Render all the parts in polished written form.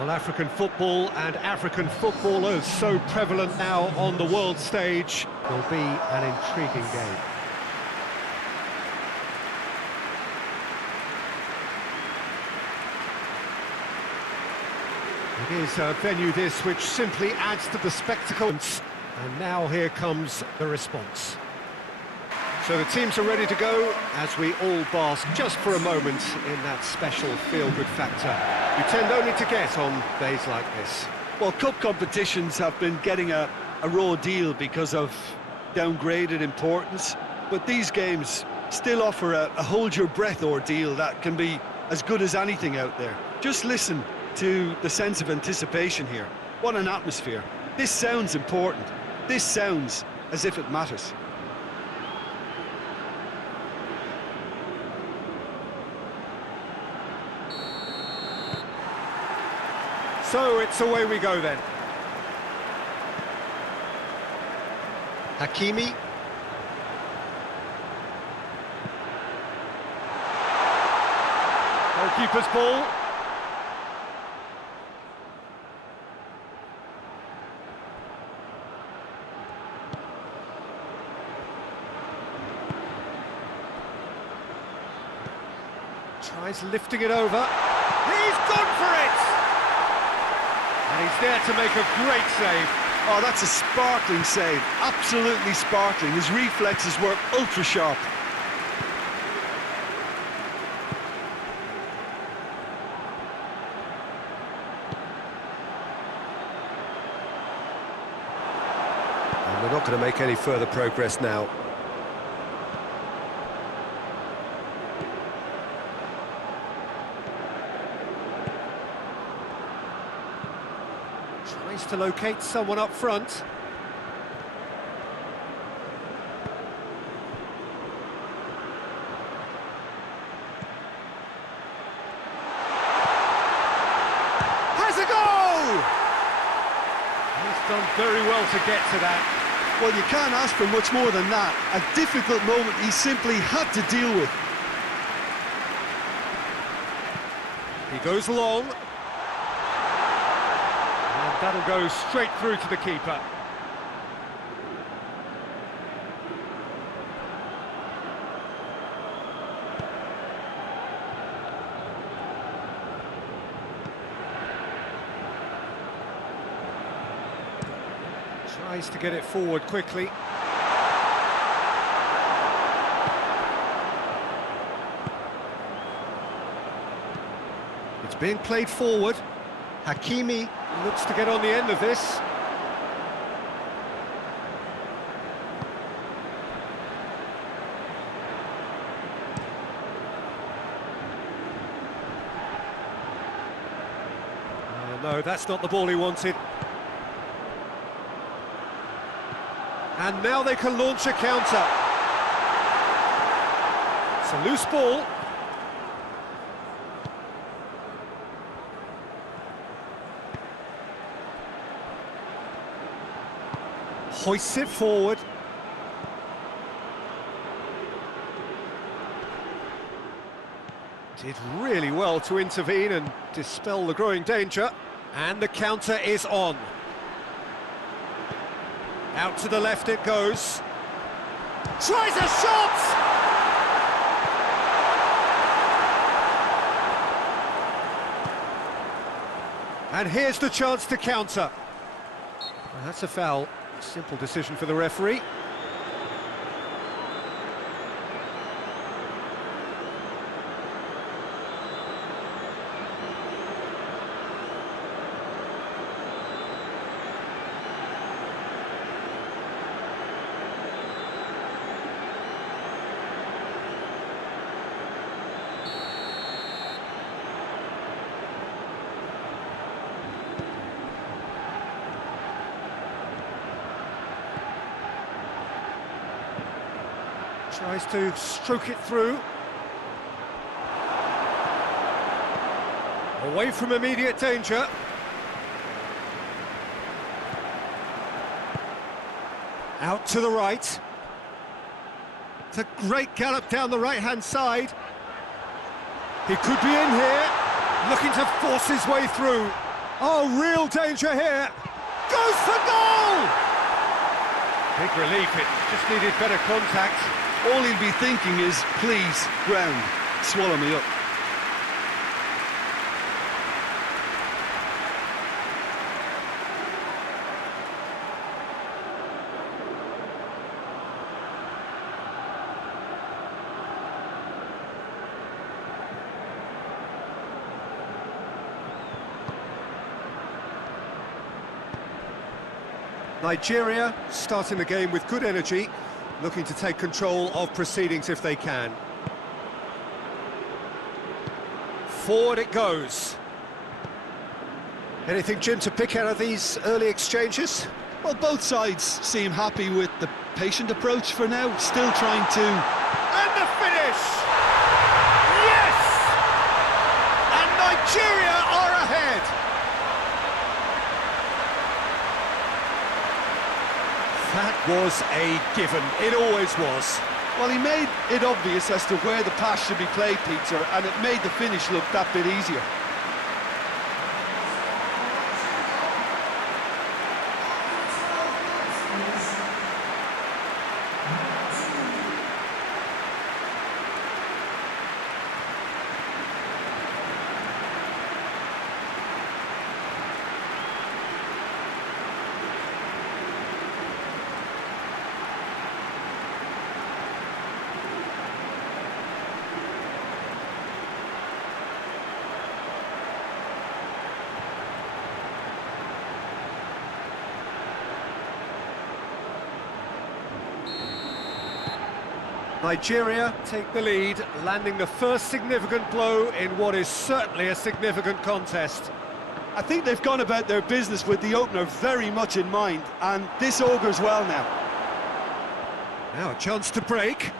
Well, African football and African footballers so prevalent now on the world stage. Will be an intriguing game. It is a venue this which simply adds to the spectacle. And now here comes the response. So the teams are ready to go as we all bask just for a moment in that special feel-good factor you tend only to get on days like this. Well, cup competitions have been getting a raw deal because of downgraded importance, but these games still offer a hold-your-breath ordeal that can be as good as anything out there. Just listen to the sense of anticipation here. What an atmosphere. This sounds important. This sounds as if it matters. So it's away we go then. Hakimi. Goalkeeper's ball. Tries lifting it over. He's gone for it! And he's there to make a great save. Oh, that's a sparkling save. Absolutely sparkling. His reflexes were ultra-sharp. And we're not going to make any further progress now. Tries to locate someone up front. Has a goal! He's done very well to get to that. Well, you can't ask for much more than that. A difficult moment he simply had to deal with. He goes long. And that'll go straight through to the keeper. Tries to get it forward quickly. It's being played forward. Hakimi looks to get on the end of this. No, that's not the ball he wanted. And now they can launch a counter. It's a loose ball. Hoists it forward. Did really well to intervene and dispel the growing danger. And the counter is on. Out to the left it goes. Tries a shot! And here's the chance to counter. Well, that's a foul. Simple decision for the referee. Tries to stroke it through. Away from immediate danger. Out to the right. It's a great gallop down the right-hand side. He could be in here, looking to force his way through. Oh, real danger here. Goes for goal! Big relief, it just needed better contact. All he'll be thinking is, please, ground, swallow me up. Nigeria starting the game with good energy, looking to take control of proceedings if they can. Forward it goes. Anything, Jim, to pick out of these early exchanges? Well, both sides seem happy with the patient approach for now, still trying to... And the finish! Yes! And Nigeria are ahead! That was a given, it always was. Well, he made it obvious as to where the pass should be played, Peter, and it made the finish look that bit easier. Nigeria take the lead, landing the first significant blow in what is certainly a significant contest. I think they've gone about their business with the opener very much in mind, and this augurs well now. Now a chance to break.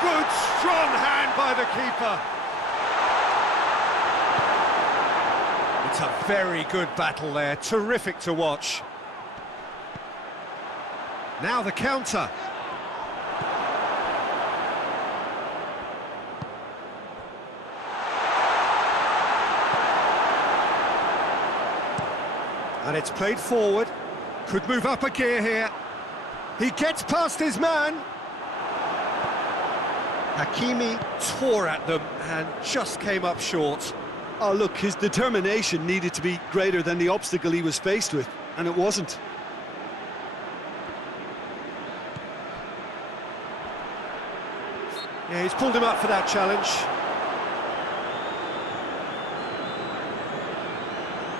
Good, strong hand by the keeper. It's a very good battle there, terrific to watch. Now the counter. And it's played forward. Could move up a gear here. He gets past his man. Hakimi tore at them and just came up short. Oh, look, his determination needed to be greater than the obstacle he was faced with, and it wasn't. Yeah, he's pulled him up for that challenge.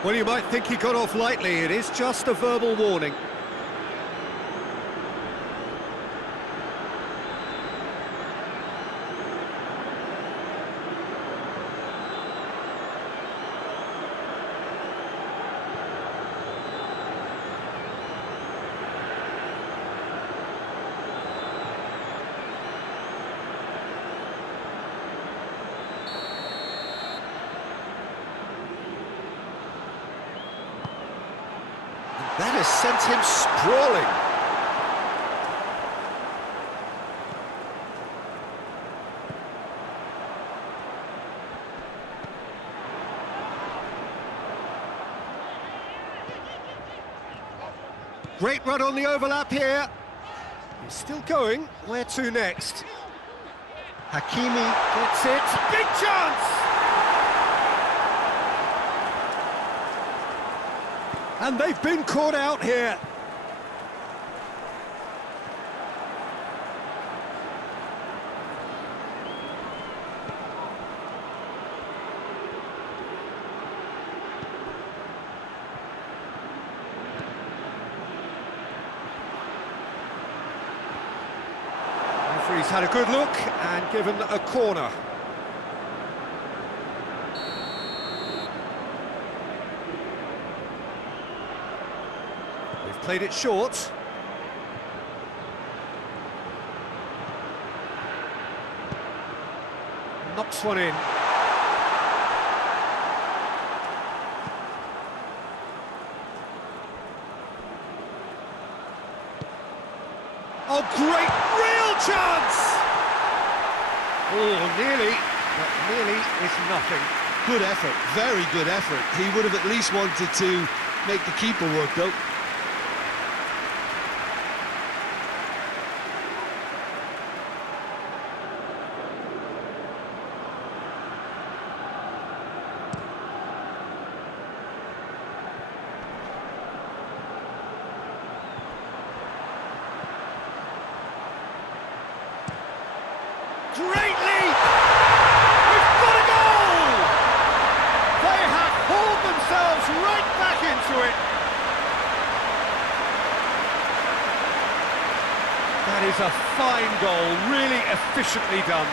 Well, you might think he got off lightly. It is just a verbal warning. That has sent him sprawling. Great run on the overlap here. He's still going. Where to next? Hakimi gets it. Big chance! And they've been caught out here. Referee's had a good look and given a corner. They've played it short. Knocks one in. Oh, great, real chance! Oh, nearly. but nearly is nothing. Good effort, very good effort. He would have at least wanted to make the keeper work, though. Great leap! We've got a goal! They have hauled themselves right back into it. That is a fine goal, really efficiently done.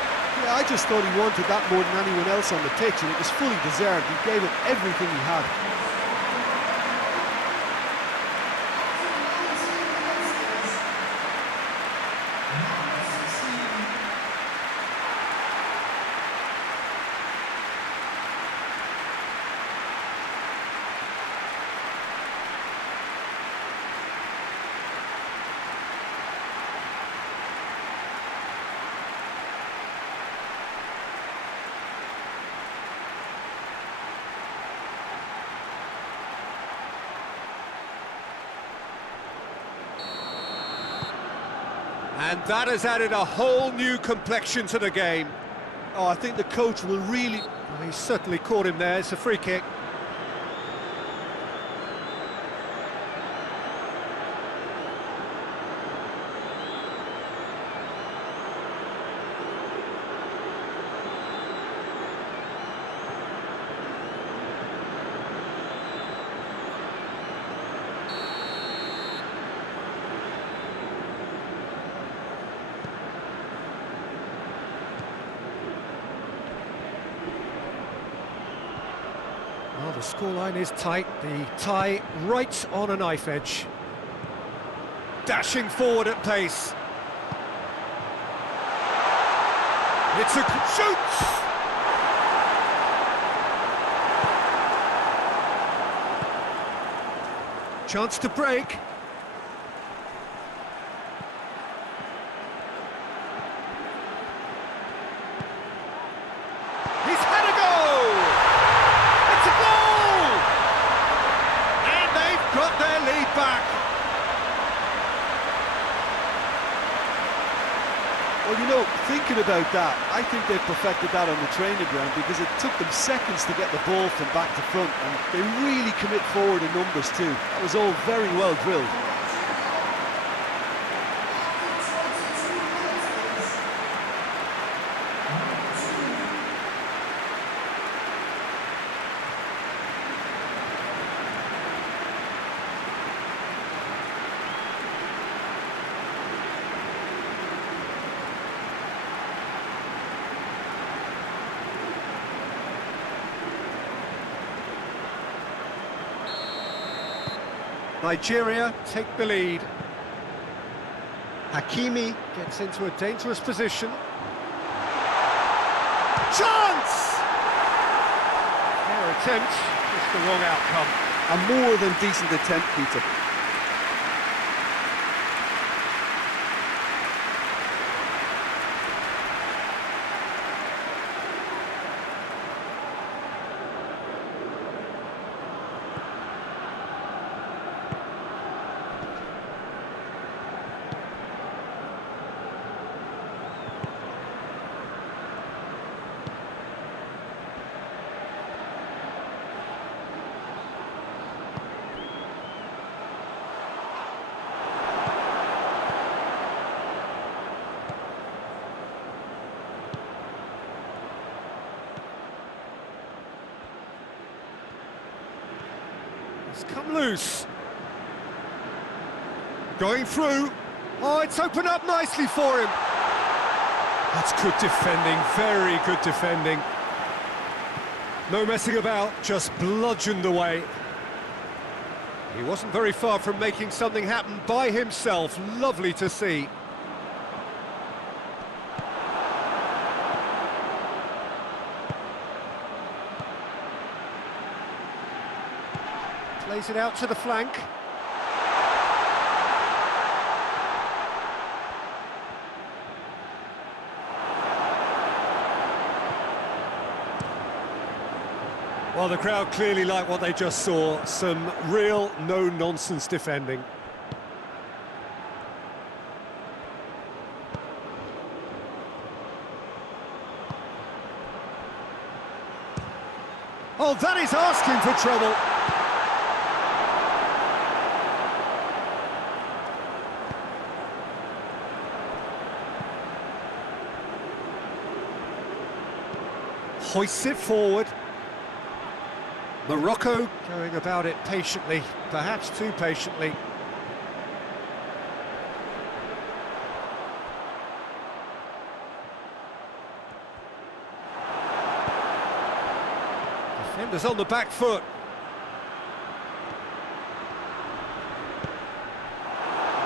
Yeah, I just thought he wanted that more than anyone else on the pitch, and it was fully deserved. He gave it everything he had. And that has added a whole new complexion to the game. Oh, I think the coach will really... Well, he certainly caught him there. It's a free kick. Well, the scoreline is tight, the tie right on a knife edge. Dashing forward at pace. It's a shoots! Chance to break. He's had a goal! It's a goal! And they've got their lead back. Well, you know, thinking about that, I think they've perfected that on the training ground because it took them seconds to get the ball from back to front, and they really commit forward in numbers too. That was all very well drilled. Nigeria take the lead. Hakimi gets into a dangerous position. Chance! Fair attempt, just the wrong outcome. A more than decent attempt, Peter. It's come loose. Going through. Oh, it's opened up nicely for him. That's good defending, very good defending. No messing about, just bludgeoned away. He wasn't very far from making something happen by himself. Lovely to see. Plays it out to the flank. Well, the crowd clearly like what they just saw. Some real no-nonsense defending. Oh, that is asking for trouble. Hoists it forward. Morocco going about it patiently, perhaps too patiently. Defenders on the back foot.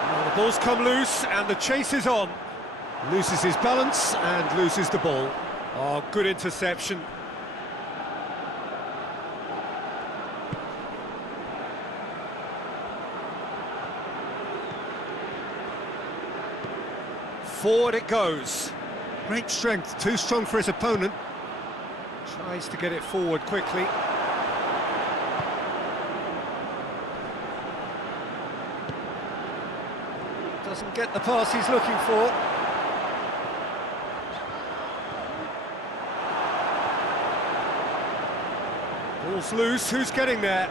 Well, the ball's come loose and the chase is on. Loses his balance and loses the ball. Oh, good interception. Forward it goes. Great strength, too strong for his opponent. Tries to get it forward quickly. Doesn't get the pass he's looking for. Ball's loose, who's getting there?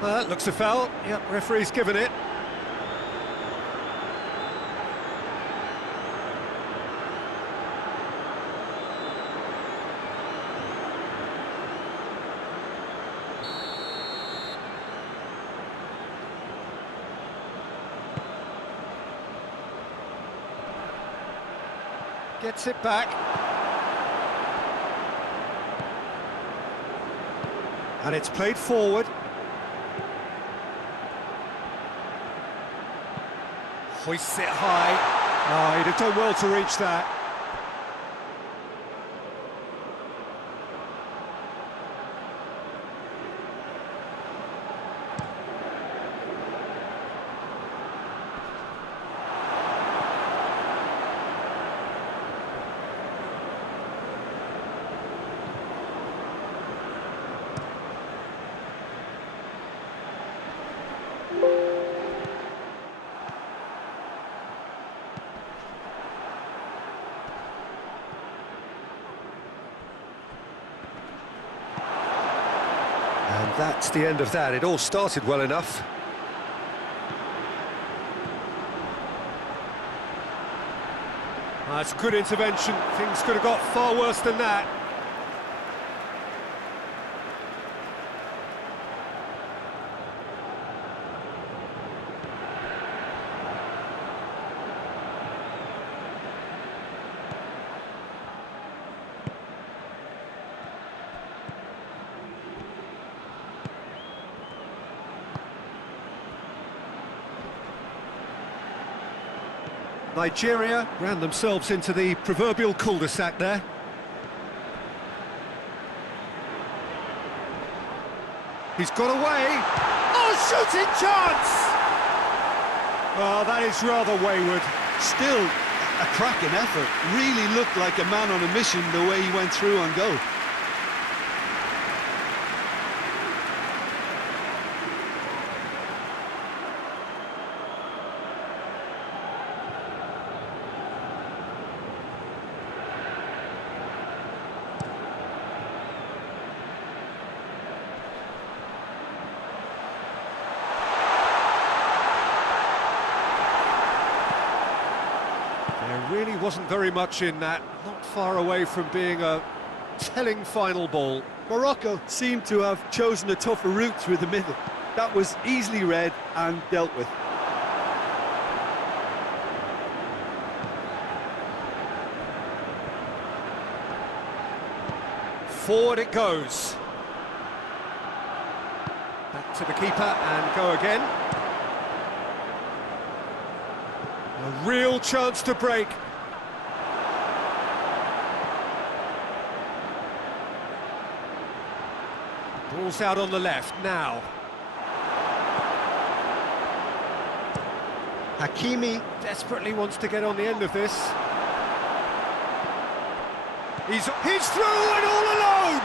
Looks a foul. Yep, referee's given it. Gets it back. And it's played forward. Hoists it high. Oh, he'd have done well to reach that. And that's the end of that. It all started well enough. That's good intervention. Things could have got far worse than that. Nigeria ran themselves into the proverbial cul-de-sac there. He's got away. Oh, shooting chance! Oh, that is rather wayward. Still a cracking effort. Really looked like a man on a mission the way he went through on goal. There really wasn't very much in that, not far away from being a telling final ball. Morocco seemed to have chosen a tougher route through the middle. That was easily read and dealt with. Forward it goes. Back to the keeper and go again. A real chance to break. Ball's out on the left now. Hakimi desperately wants to get on the end of this. He's through and all alone!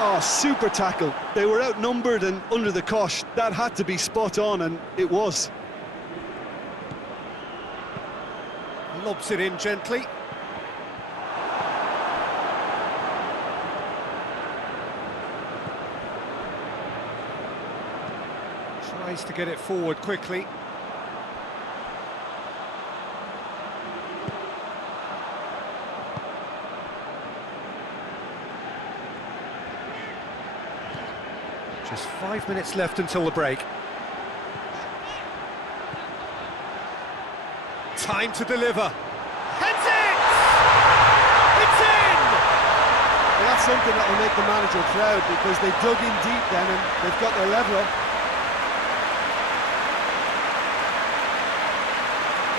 Oh, super tackle. They were outnumbered and under the cosh. That had to be spot on, and it was. Lobs it in gently. Tries to get it forward quickly. Just 5 minutes left until the break. Time to deliver. Heads it! It's in! Well, that's something that will make the manager proud, because they dug in deep then and they've got their level up.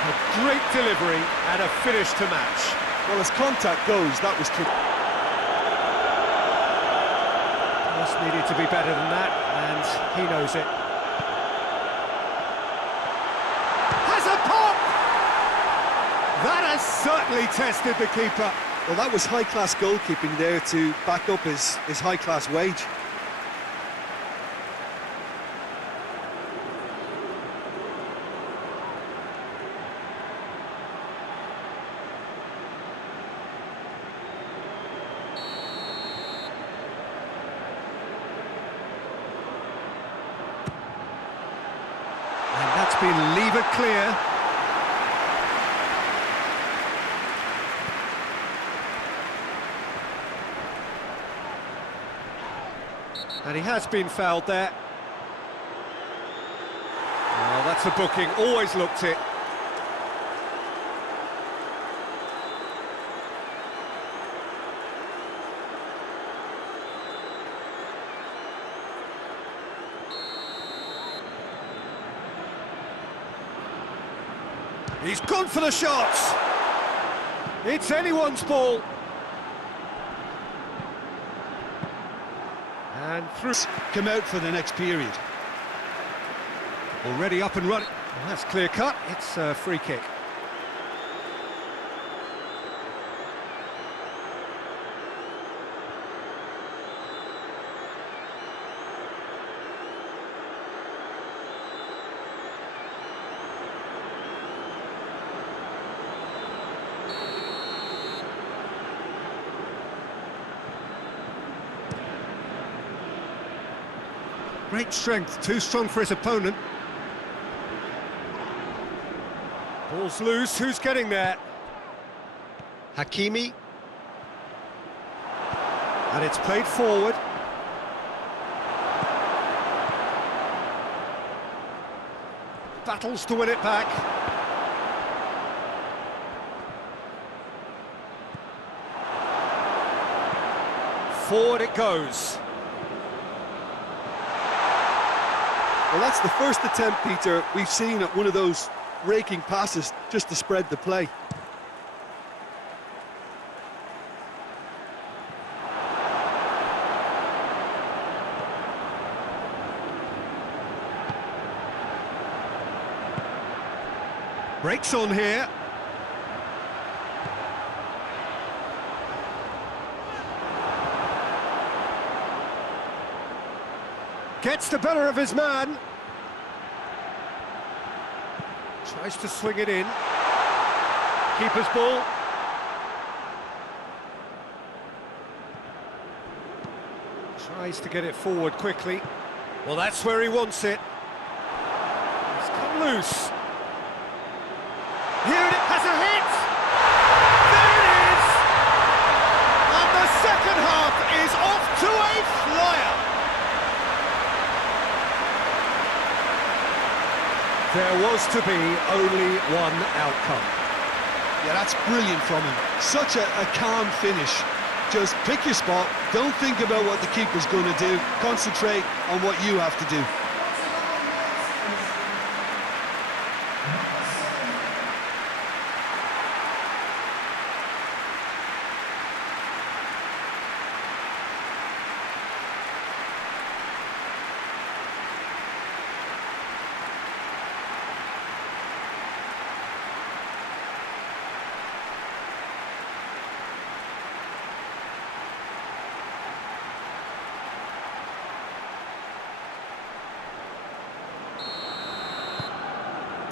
A great delivery and a finish to match. Well, as contact goes, that was tricky. Just needed to be better than that, and he knows it. Has a pop! That has certainly tested the keeper. Well, that was high-class goalkeeping there to back up his high-class wage. And that's been levered clear. And he has been fouled there. Oh, that's a booking, always looked it. He's gone for the shots. It's anyone's ball. And through. Come out for the next period. Already up and running. Well, that's clear cut. It's a free kick. Great strength, too strong for his opponent. Ball's loose, who's getting there? Hakimi. And it's played forward. Battles to win it back. Forward it goes. Well, that's the first attempt, Peter, we've seen at one of those raking passes just to spread the play. Breaks on here. Gets the better of his man. Tries to swing it in. Keeper's ball. Tries to get it forward quickly. Well, that's where he wants it. It's come loose. Here it has a hit! There it is! And the second half is off to a flyer! There was to be only one outcome. Yeah, that's brilliant from him. Such a calm finish. Just pick your spot, don't think about what the keeper's going to do, concentrate on what you have to do.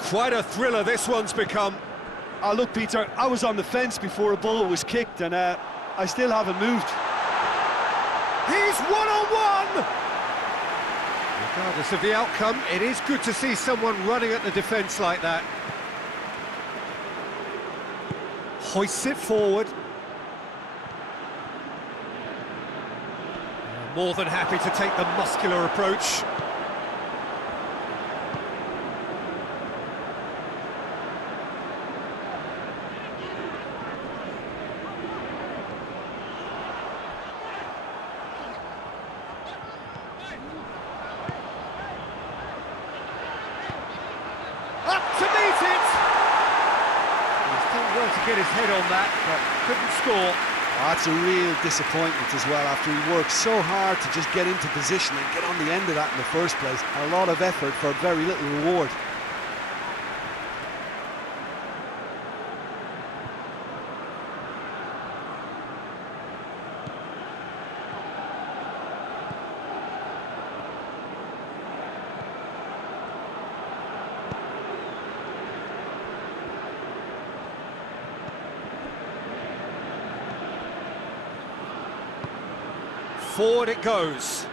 Quite a thriller this one's become. Oh, look, Peter, I was on the fence before a ball was kicked, and I still haven't moved. He's one-on-one! Regardless of the outcome, it is good to see someone running at the defence like that. Hoists it forward. More than happy to take the muscular approach. Up to meet it! He's done well to get his head on that, but couldn't score. That's a real disappointment as well, after he worked so hard to just get into position and get on the end of that in the first place. A lot of effort for very little reward. Forward it goes.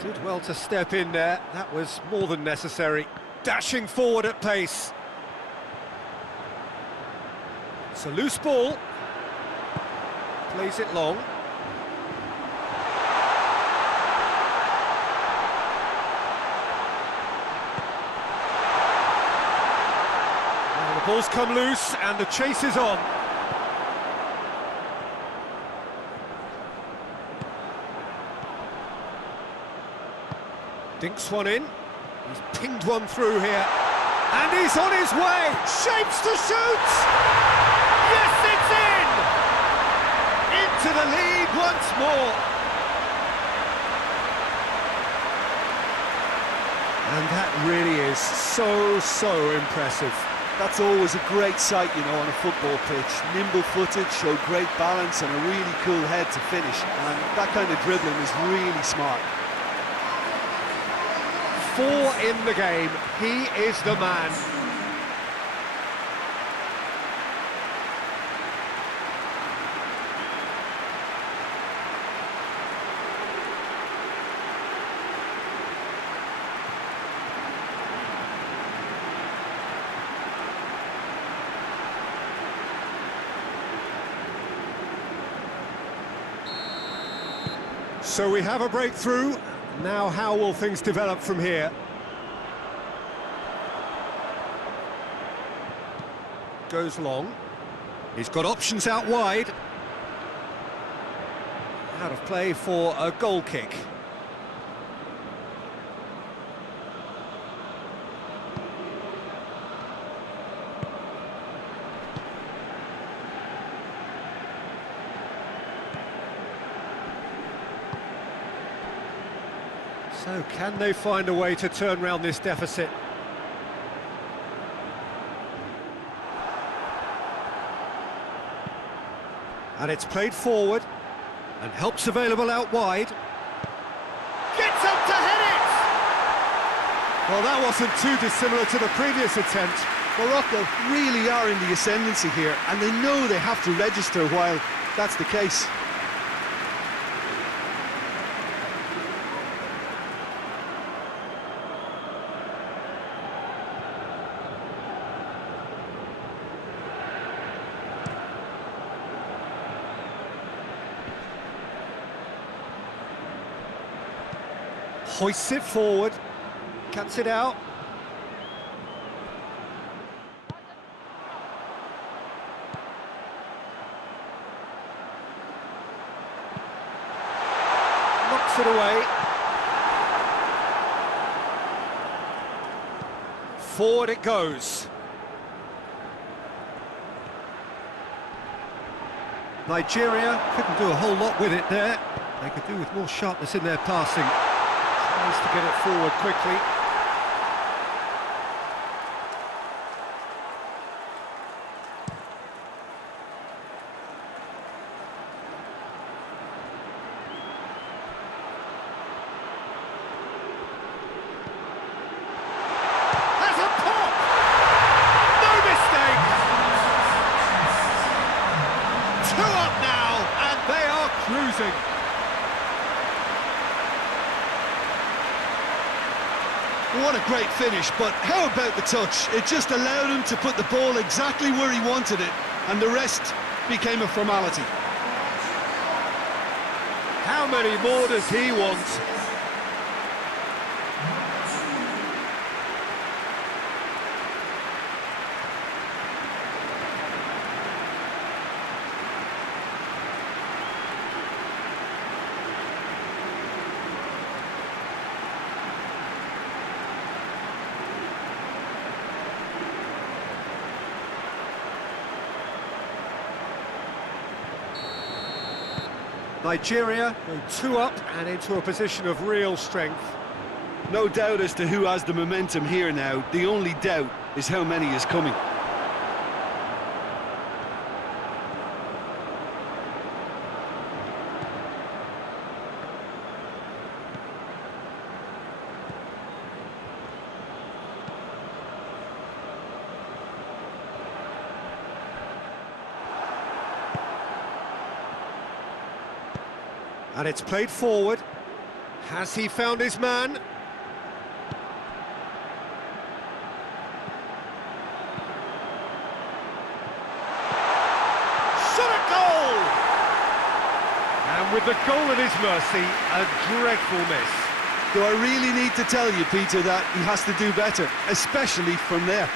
Did well to step in there. That was more than necessary. Dashing forward at pace. It's a loose ball. Plays it long. Ball's come loose and the chase is on. Dinks one in. He's pinged one through here. And he's on his way. Shapes to shoot. Yes, it's in. Into the lead once more. And that really is so impressive. That's always a great sight, you know, on a football pitch. Nimble-footed, showed great balance and a really cool head to finish. And that kind of dribbling is really smart. 4 in the game. He is the man. So we have a breakthrough. Now how will things develop from here? Goes long. He's got options out wide. Out of play for a goal kick. So can they find a way to turn round this deficit? And it's played forward, and help's available out wide. Gets up to head it! Well, that wasn't too dissimilar to the previous attempt. Morocco really are in the ascendancy here, and they know they have to register while that's the case. Hoists it forward, cuts it out. Knocks it away. Forward it goes. Nigeria couldn't do a whole lot with it there. They could do with more sharpness in their passing. Tries to get it forward quickly. what a great finish, but how about the touch? It just allowed him to put the ball exactly where he wanted it, and the rest became a formality. How many more does he want? Nigeria go 2 up and into a position of real strength. No doubt as to who has the momentum here now. The only doubt is how many is coming. And it's played forward. Has he found his man? Shot at goal! And with the goal at his mercy, a dreadful miss. Do I really need to tell you, Peter, that he has to do better, especially from there?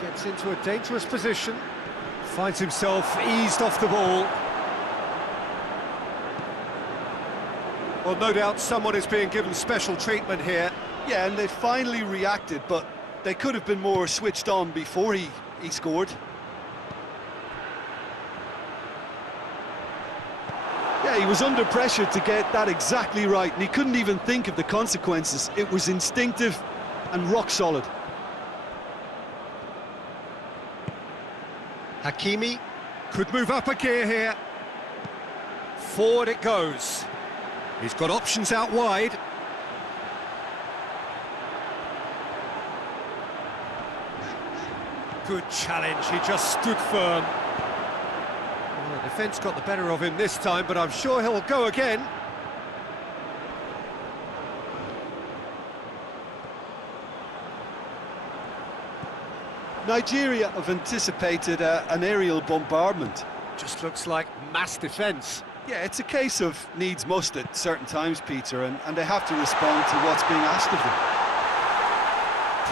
Gets into a dangerous position. Finds himself eased off the ball. Well, no doubt someone is being given special treatment here. Yeah, and they finally reacted, but they could have been more switched on before he scored. Yeah, he was under pressure to get that exactly right, and he couldn't even think of the consequences. It was instinctive and rock solid. Hakimi could move up a gear here. Forward it goes. He's got options out wide. Good challenge, he just stood firm. Well, the defence got the better of him this time, but I'm sure he'll go again. Nigeria have anticipated an aerial bombardment. Just looks like mass defence. Yeah, it's a case of needs must at certain times, Peter, and they have to respond to what's being asked of them.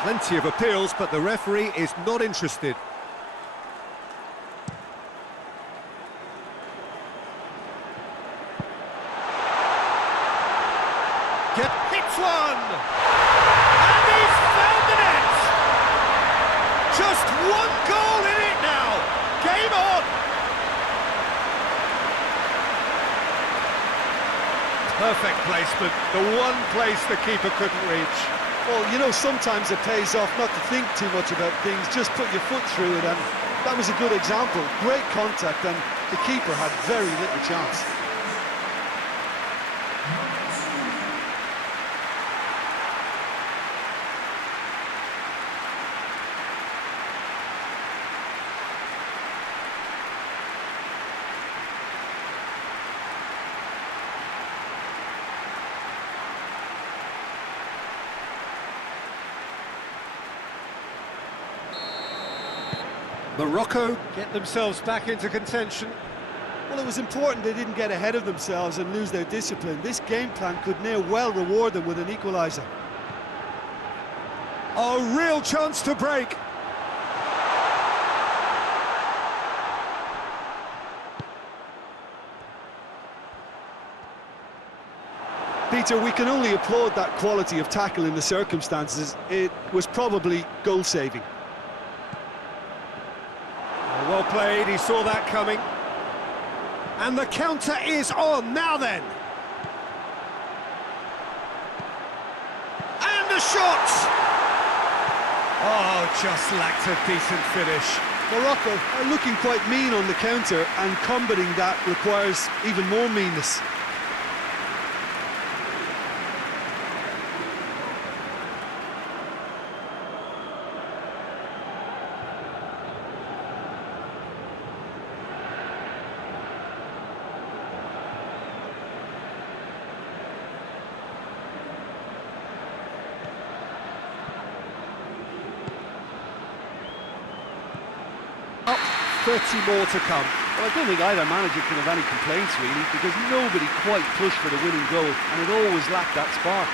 Plenty of appeals, but the referee is not interested. Hits one! And he's found the net! Just one goal in it now! Game on! Perfect placement, the one place the keeper couldn't reach. Well, you know, sometimes it pays off not to think too much about things, just put your foot through it, and that was a good example. Great contact, and the keeper had very little chance. Morocco get themselves back into contention. Well, it was important they didn't get ahead of themselves and lose their discipline. This game plan could now well reward them with an equaliser. A real chance to break. Peter, we can only applaud that quality of tackle in the circumstances. It was probably goal-saving. Well played, he saw that coming. And the counter is on, now then. And the shot! Oh, just lacked a decent finish. Morocco are looking quite mean on the counter, and combating that requires even more meanness. Up 30 more to come. Well, I don't think either manager can have any complaints, really, because nobody quite pushed for the winning goal, and it always lacked that spark.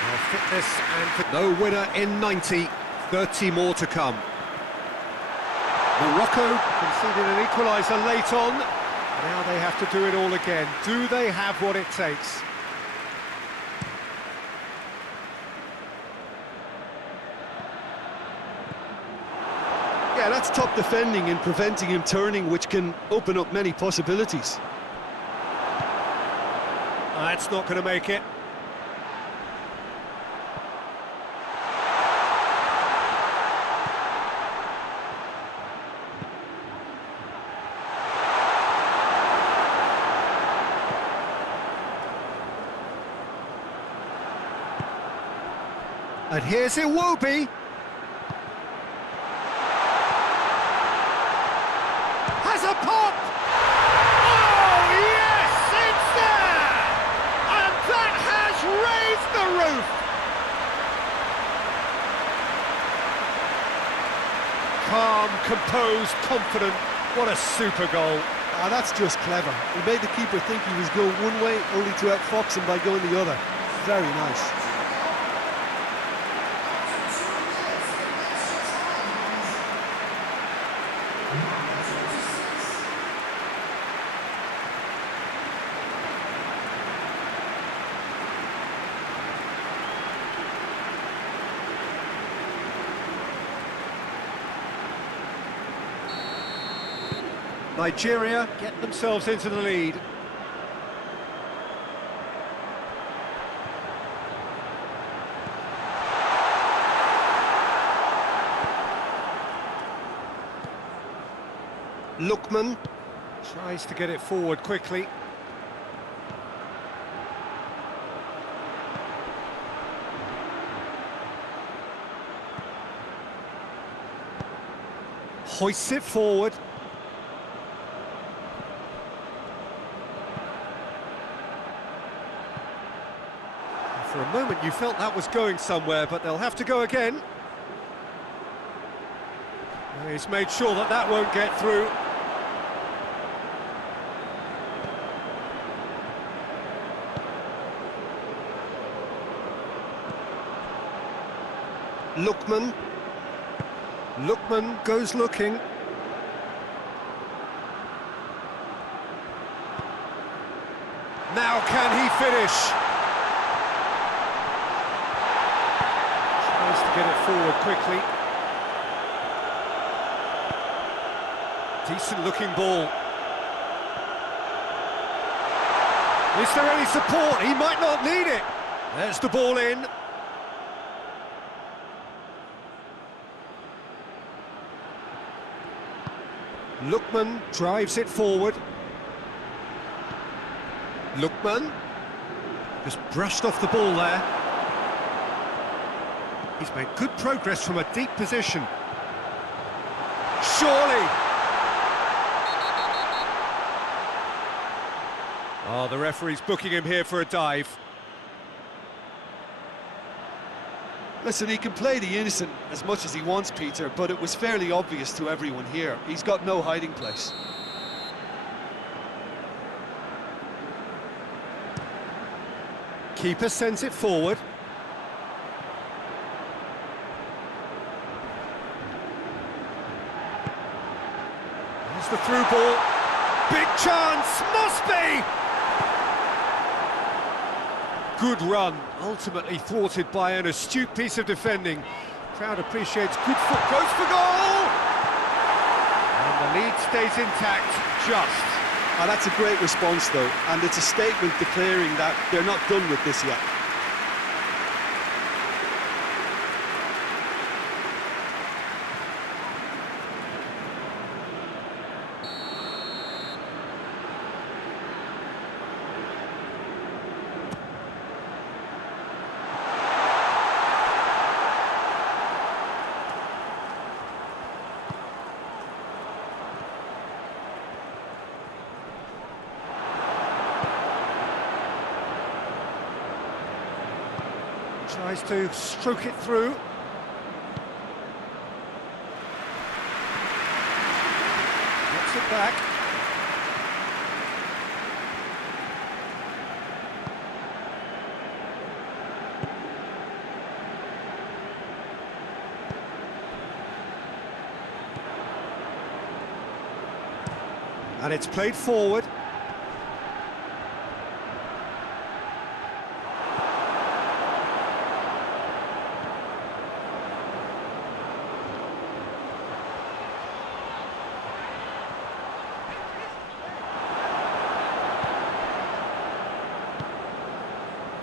Well, fitness and no winner in 90, 30 more to come. Morocco conceded an equaliser late on. Now they have to do it all again. Do they have what it takes? Yeah, that's top defending and preventing him turning, which can open up many possibilities. That's not going to make it. And here's Iwobi. Has a pop! Oh, yes, it's there! And that has raised the roof! Calm, composed, confident. What a super goal. Ah, that's just clever. He made the keeper think he was going one way, only to outfox him by going the other. Very nice. Nigeria get themselves into the lead. Lookman tries to get it forward quickly. Hoists it forward. For a moment you felt that was going somewhere, but they'll have to go again. He's made sure that that won't get through. Lookman. Lookman goes looking. Now can he finish? Tries to get it forward quickly. Decent looking ball. Is there any support? He might not need it. There's the ball in. Lookman drives it forward. Lookman just brushed off the ball there. He's made good progress from a deep position. Surely! Oh, the referee's booking him here for a dive. Listen, he can play the innocent as much as he wants, Peter, but it was fairly obvious to everyone here. He's got no hiding place. Keeper sends it forward. There's the through ball. Big chance, must be! Good run, ultimately thwarted by an astute piece of defending. Crowd appreciates good foot, goes for goal! And The lead stays intact, just. That's a great response, though, and it's a statement declaring that they're not done with this yet. Tries to stroke it through. Gets it back. And it's played forward.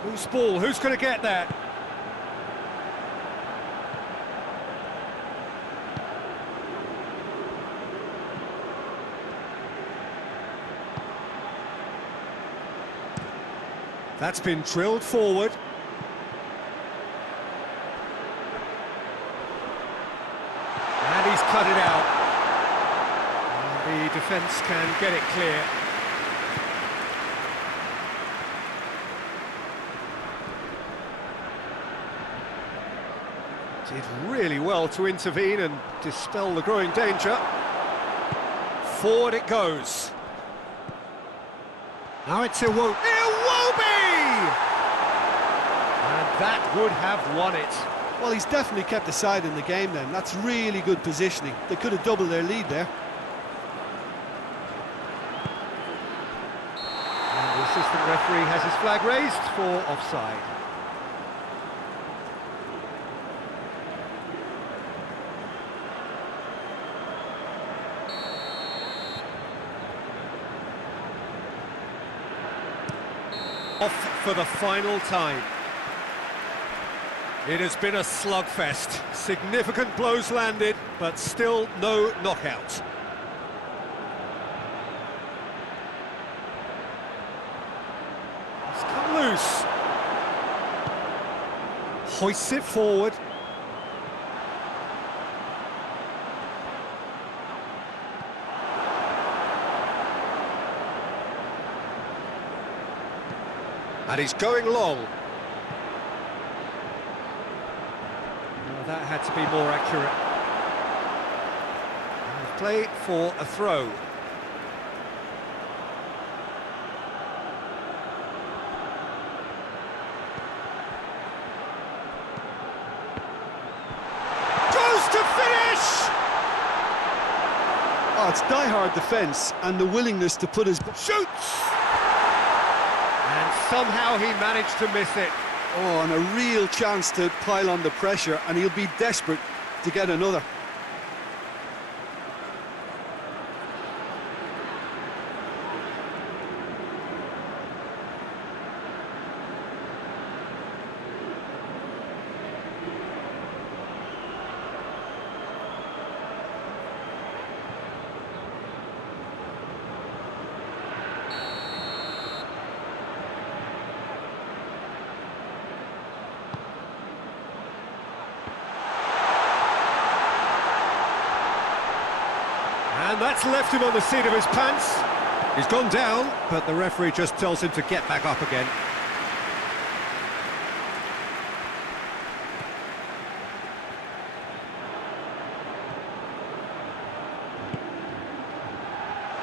Loose ball, who's going to get that? That's been drilled forward. And he's cut it out. And the defence can get it clear. Did really well to intervene and dispel the growing danger. Forward it goes. Now it's Iwobi! And that would have won it. Well, he's definitely kept the side in the game then. That's really good positioning. They could have doubled their lead there. And the assistant referee has his flag raised for offside. Off for the final time. It has been a slugfest. Significant blows landed, but still no knockout. It's come loose. Hoists it forward. And he's going long. Well, that had to be more accurate. And play for a throw. Goes to finish! Oh, it's die-hard defence and the willingness to put his... Shoots! And somehow he managed to miss it. Oh, and a real chance to pile on the pressure, and he'll be desperate to get another. And that's left him on the seat of his pants. He's gone down, but the referee just tells him to get back up again.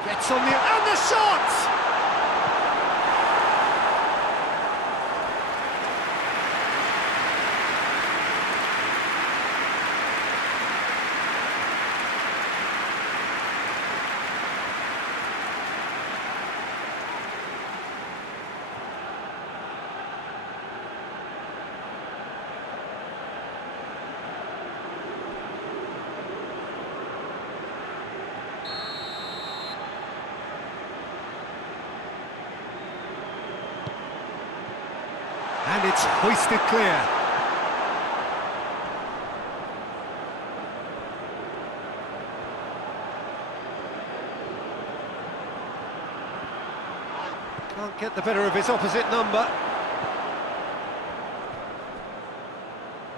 Gets on the... and the shot! And it's hoisted clear. Can't get the better of his opposite number.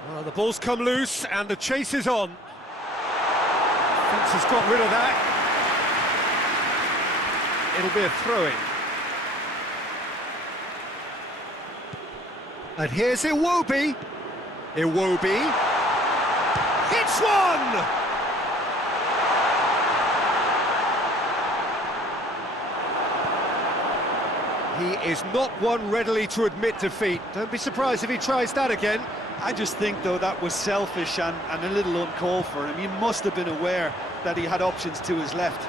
Well, the ball's come loose and the chase is on. Fence has got rid of that. It'll be a throw-in. And here's Iwobi. Iwobi hits one! He is not one readily to admit defeat. Don't be surprised if he tries that again. I just think, though, that was selfish and a little uncalled for him. He must have been aware that he had options to his left.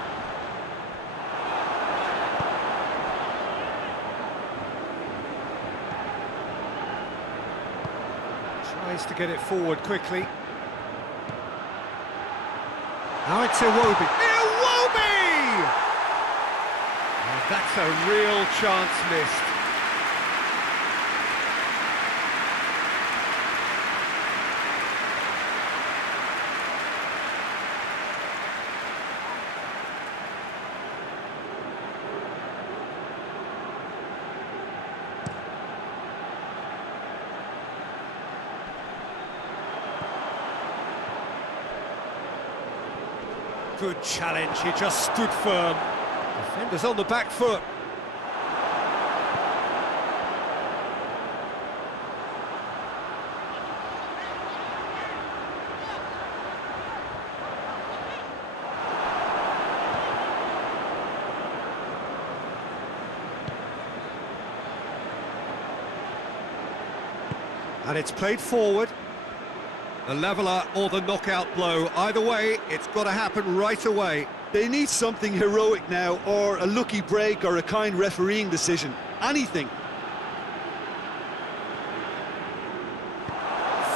Tries to get it forward quickly. Now it's Iwobi. Iwobi! Oh, that's a real chance missed. Good challenge, he just stood firm. Defender's on the back foot. And it's played forward. The leveller or the knockout blow. Either way, it's got to happen right away. They need something heroic now, or a lucky break, or a kind refereeing decision. Anything.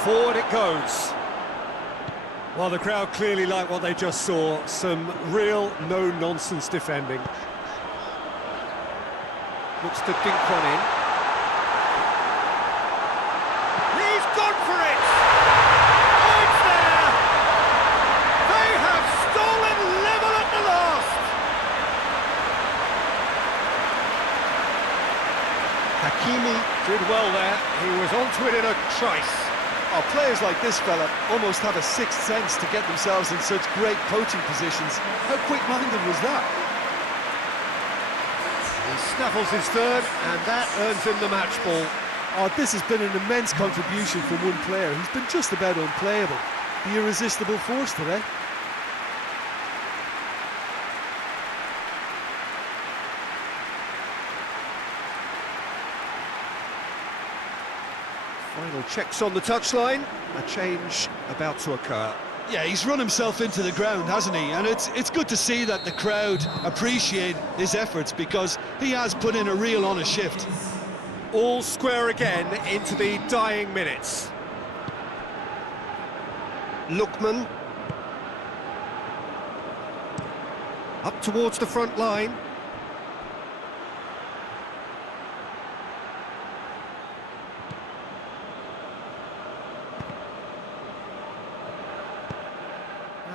Forward it goes. Well, the crowd clearly like what they just saw. Some real no-nonsense defending. Looks to dink one in. He's gone for it! Oh, it's there! They have stolen level at the last! Hakimi did well there. He was onto it in a trice. Oh, players like this fella almost have a sixth sense to get themselves in such great poaching positions. How quick-minded was that? He snaffles his third, and that earns him the match ball. Oh, this has been an immense contribution from one player who's been just about unplayable. The irresistible force today. Final checks on the touchline. A change about to occur. Yeah, he's run himself into the ground, hasn't he? And it's good to see that the crowd appreciate his efforts, because he has put in a real honest shift. All square again into the dying minutes. Lookman. Up towards the front line.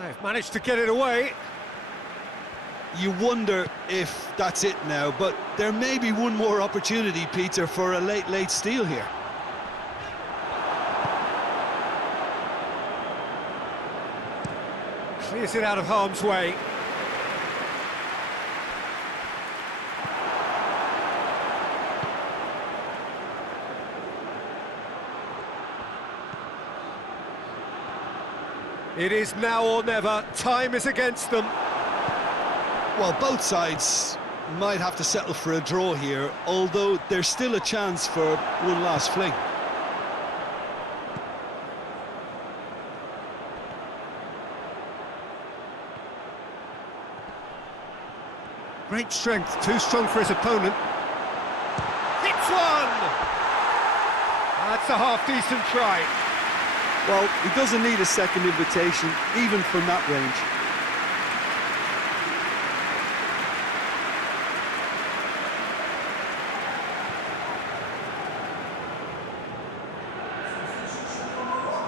They've managed to get it away. You wonder if that's it now, but there may be one more opportunity, Peter, for a late steal here. Clears it out of harm's way. It is now or never. Time is against them. Well, both sides might have to settle for a draw here, although there's still a chance for one last fling. Great strength, too strong for his opponent. Hits one! That's a half-decent try. Well, he doesn't need a second invitation, even from that range.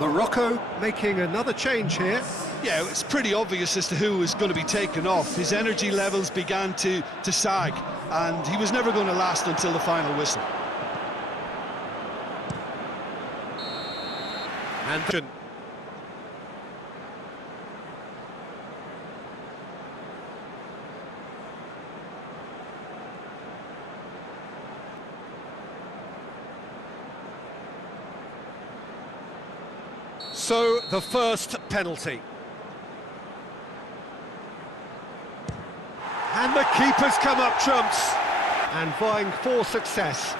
Morocco making another change here. Yeah, it's pretty obvious as to who was going to be taken off. His energy levels began to sag, and he was never going to last until the final whistle. And so the first penalty. And the keeper's come up trumps and vying for success.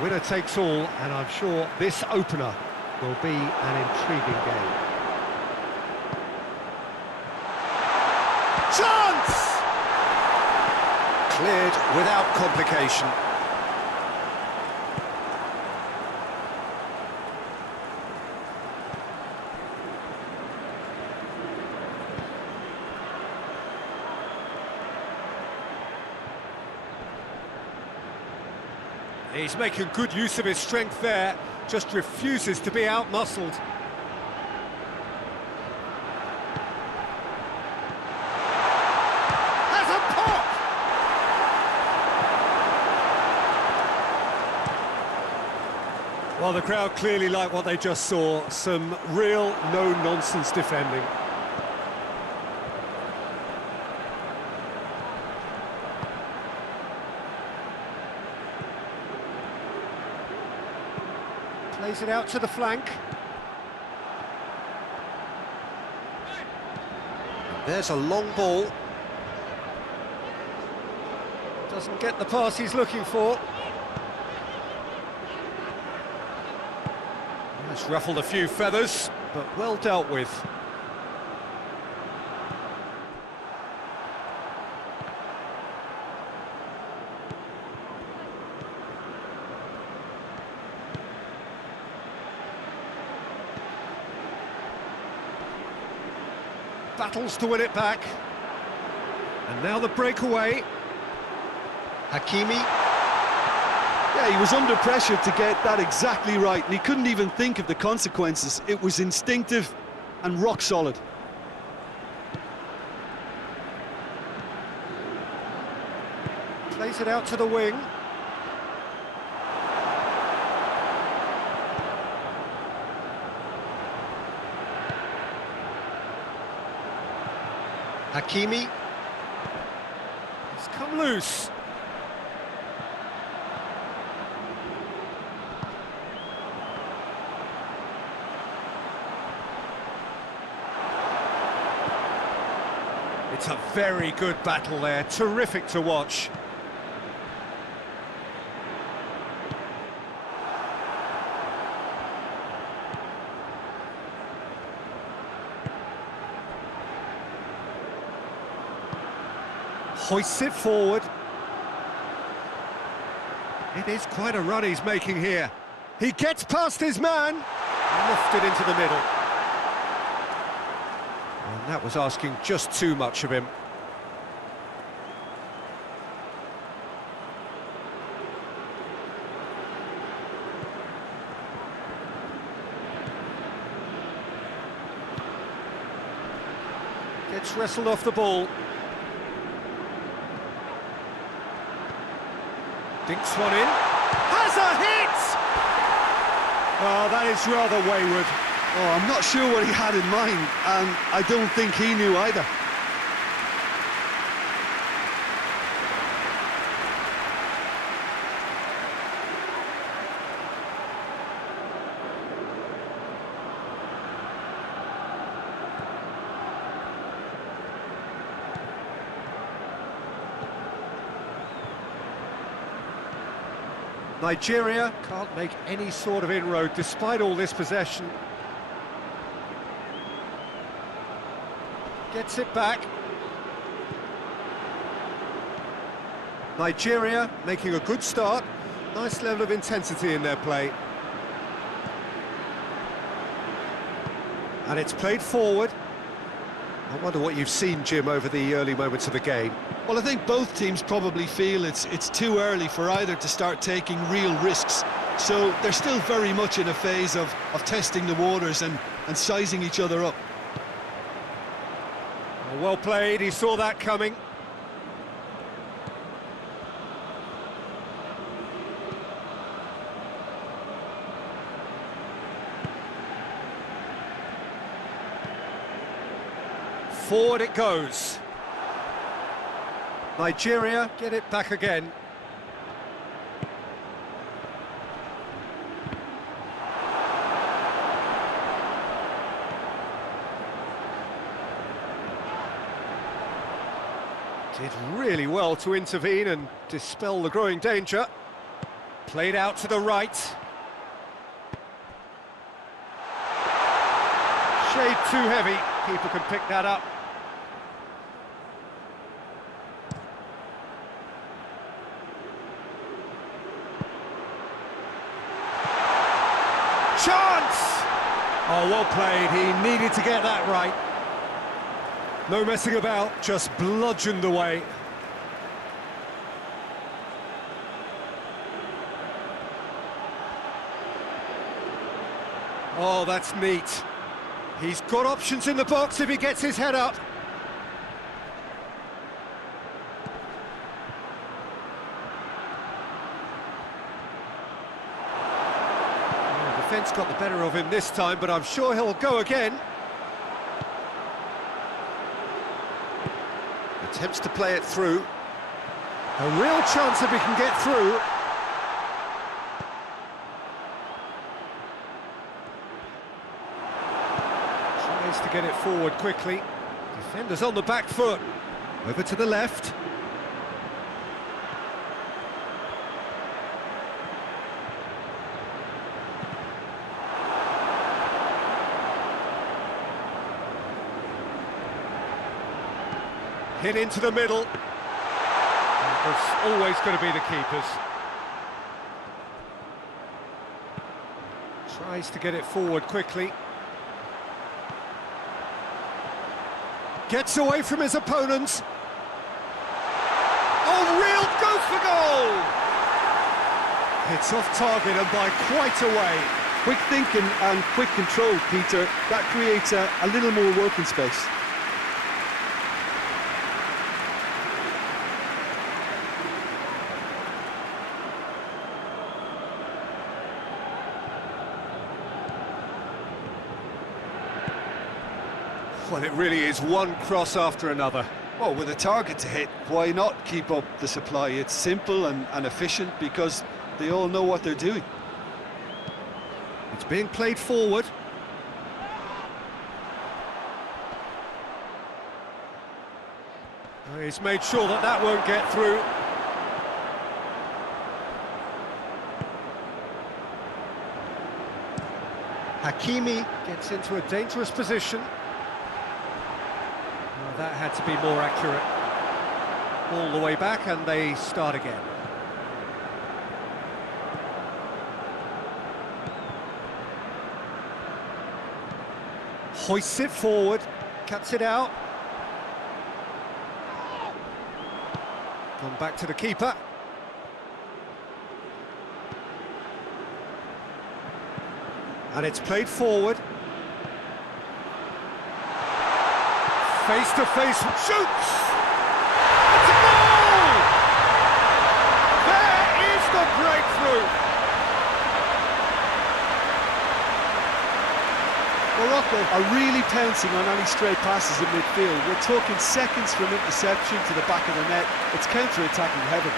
Winner takes all, and I'm sure this opener will be an intriguing game. Chance! Cleared without complication. He's making good use of his strength there, just refuses to be out-muscled. Has a pop! Well, the crowd clearly like what they just saw, some real no-nonsense defending. Plays it out to the flank. There's a long ball. Doesn't get the pass he's looking for. It's ruffled a few feathers, but well dealt with. Battles to win it back. And now the breakaway. Hakimi. Yeah, he was under pressure to get that exactly right, and he couldn't even think of the consequences. It was instinctive and rock solid. Plays it out to the wing. Hakimi. He's come loose. It's a very good battle there, terrific to watch. Hoists it forward. It is quite a run he's making here. He gets past his man, lifted into the middle. And that was asking just too much of him. Gets wrestled off the ball. Dinks one in. Has a hit! Oh, that is rather wayward. Oh, I'm not sure what he had in mind, and I don't think he knew either. Nigeria can't make any sort of inroad despite all this possession. Gets it back. Nigeria making a good start. Nice level of intensity in their play. And it's played forward. I wonder what you've seen, Jim, over the early moments of the game. Well, I think both teams probably feel it's too early for either to start taking real risks. So they're still very much in a phase of testing the waters and sizing each other up. Well played, he saw that coming. Forward it goes. Nigeria get it back again. Did really well to intervene and dispel the growing danger. Played out to the right. Shade too heavy. Keeper can pick that up. Chance! Oh, well played. He needed to get that right. No messing about, just bludgeoned away. Oh, that's neat. He's got options in the box if he gets his head up. The defence got the better of him this time, but I'm sure he'll go again. Attempts to play it through. A real chance if he can get through. Tries to get it forward quickly. Defenders on the back foot. Over to the left. Hit into the middle. It's always going to be the keepers. Tries to get it forward quickly. Gets away from his opponents. Oh, real goes for goal! It's off target and by quite a way. Quick thinking and quick control, Peter. That creates a little more working space. Well, it really is one cross after another. Well, with a target to hit, why not keep up the supply? It's simple and efficient because they all know what they're doing. It's being played forward. He's made sure that that won't get through. Hakimi gets into a dangerous position. Well, that had to be more accurate. All the way back and they start again. Hoists it forward, cuts it out. Gone back to the keeper. And it's played forward. Face to face, shoots! It's a goal! There is the breakthrough! Morocco are really pouncing on any stray passes in midfield. We're talking seconds from interception to the back of the net. It's counter-attacking heaven.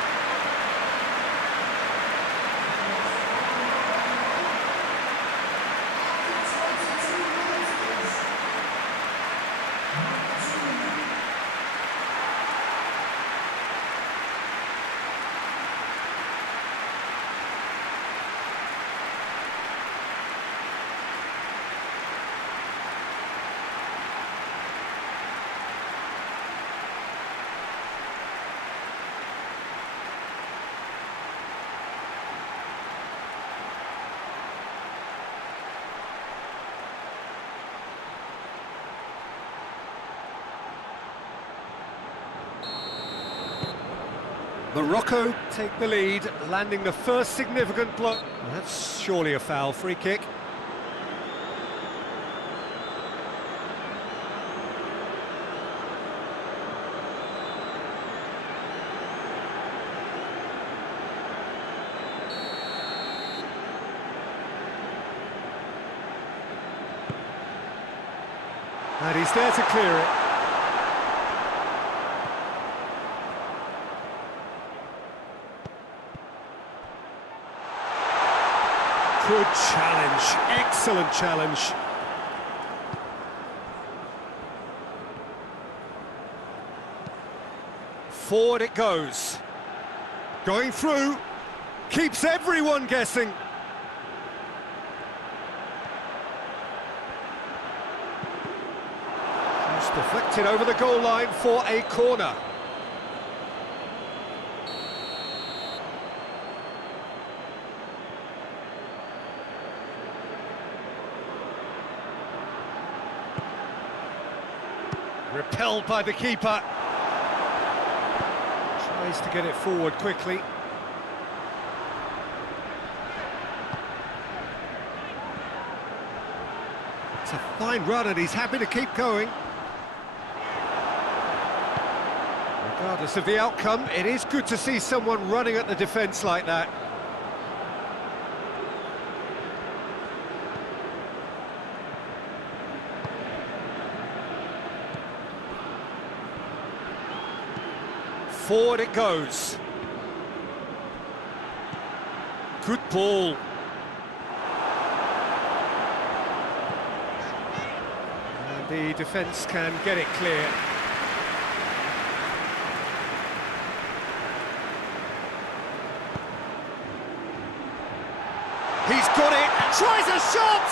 Morocco take the lead, landing the first significant blow. That's surely a foul. Free kick. And he's there to clear it. Good challenge, excellent challenge. Forward it goes. Going through, keeps everyone guessing. Just deflected over the goal line for a corner. Repelled by the keeper. Tries to get it forward quickly. It's a fine run and he's happy to keep going. Regardless of the outcome, it is good to see someone running at the defence like that. Forward it goes. Good ball. And the defence can get it clear. He's got it and tries a shot!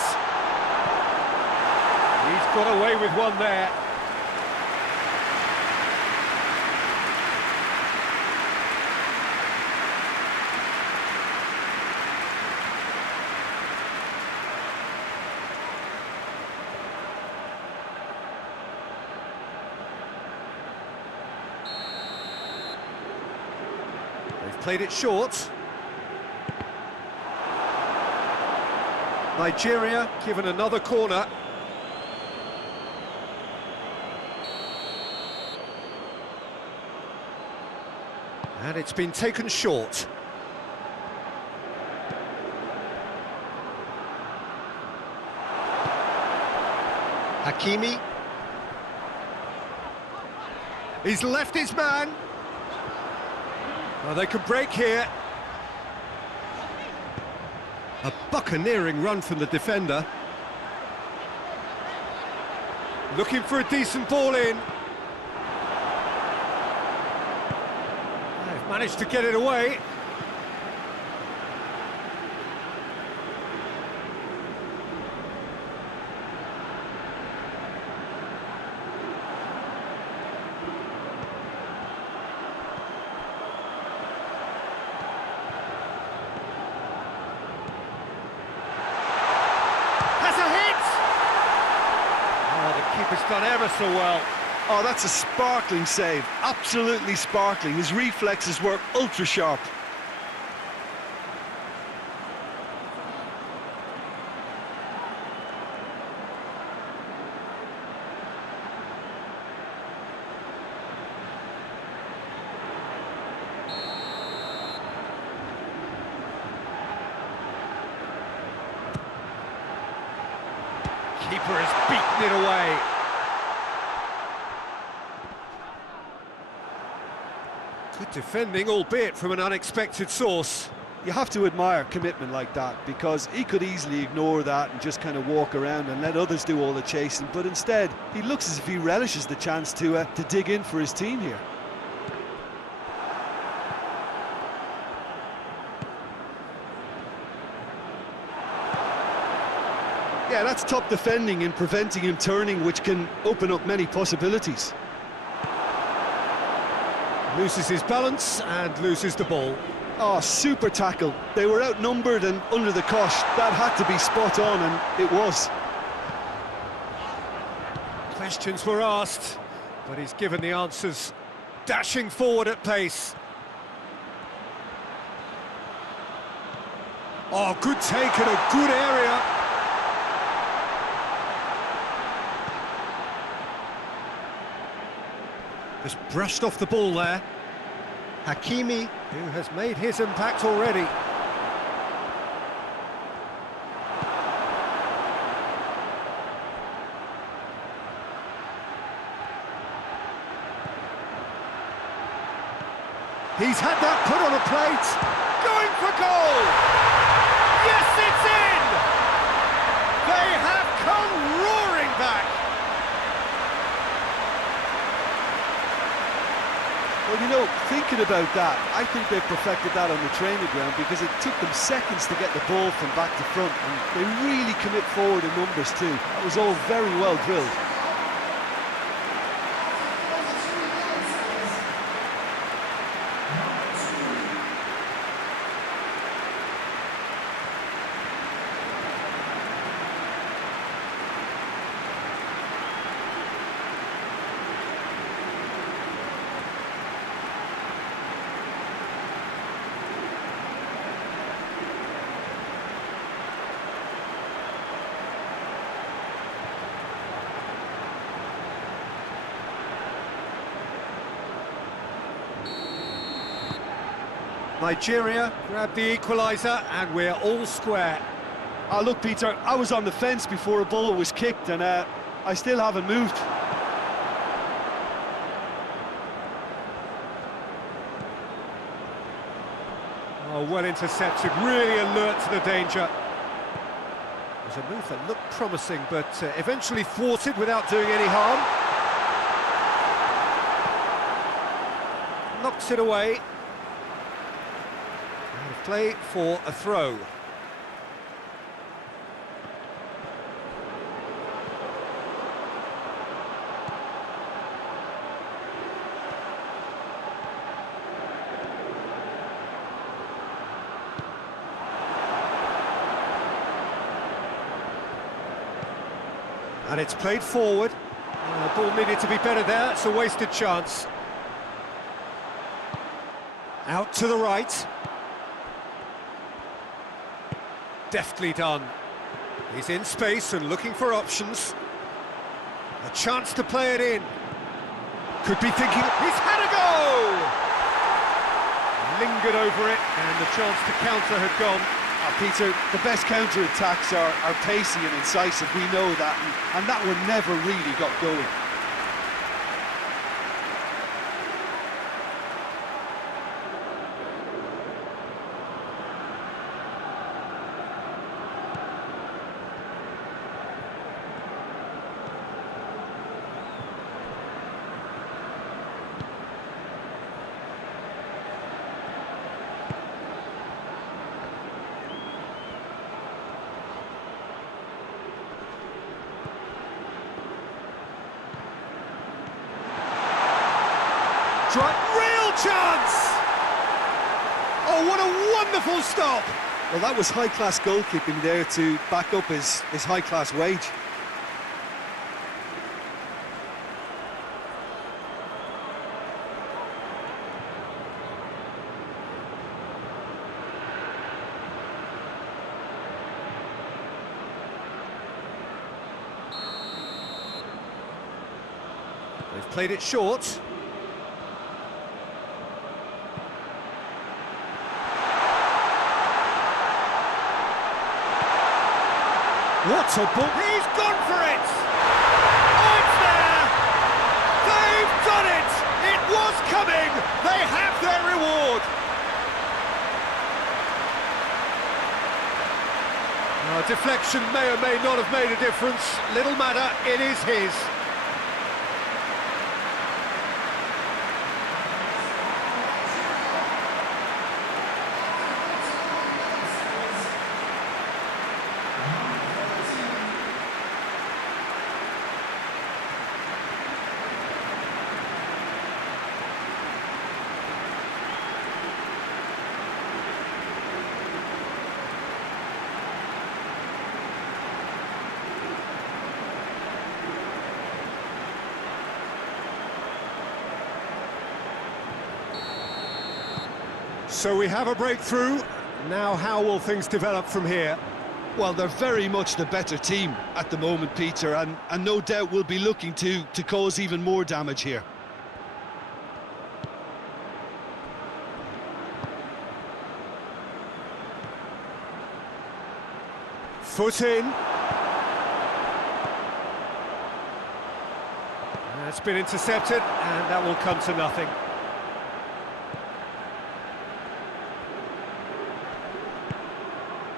He's got away with one there. They've played it short. Nigeria given another corner. And it's been taken short. Hakimi. He's left his man. Well, they could break here. A buccaneering run from the defender. Looking for a decent ball in. They've managed to get it away. Keeper's done ever so well. Oh, that's a sparkling save, absolutely sparkling. His reflexes were ultra sharp. Keeper has beaten it away. Good defending, albeit from an unexpected source. You have to admire commitment like that, because he could easily ignore that and just kind of walk around and let others do all the chasing, but instead he looks as if he relishes the chance to dig in for his team here. Yeah, that's top defending and preventing him turning, which can open up many possibilities. Loses his balance and loses the ball. Oh, super tackle. They were outnumbered and under the cosh. That had to be spot on, and it was. Questions were asked, but he's given the answers, dashing forward at pace. Oh, good take in a good area. Just brushed off the ball there. Hakimi, who has made his impact already. He's had that put on a plate. Going for goal! Yes, it's in! They have come roaring back. Well, you know, thinking about that, I think they've perfected that on the training ground because it took them seconds to get the ball from back to front, and they really commit forward in numbers too. That was all very well drilled. Nigeria grabbed the equaliser and we're all square. Oh, look, Peter, I was on the fence before a ball was kicked and I still haven't moved. Oh, well intercepted, really alert to the danger. It was a move that looked promising, but eventually thwarted without doing any harm. Knocks it away. And play for a throw. And it's played forward. The ball needed to be better there, it's a wasted chance. Out to the right. Deftly done. He's in space and looking for options. A chance to play it in. Could be thinking, he's had a go! Lingered over it, and the chance to counter had gone. Peter, the best counter-attacks are pacey and incisive, we know that, and that one never really got going. Real chance! Oh, what a wonderful stop! Well, that was high-class goalkeeping there to back up his high-class wage. They've played it short. What a ball! He's gone for it! Oh, it's there! They've done it! It was coming! They have their reward! Deflection may or may not have made a difference. Little matter, it is his. So we have a breakthrough. Now how will things develop from here? Well, they're very much the better team at the moment, Peter, and no doubt will be looking to cause even more damage here. Foot in. That's been intercepted, and that will come to nothing.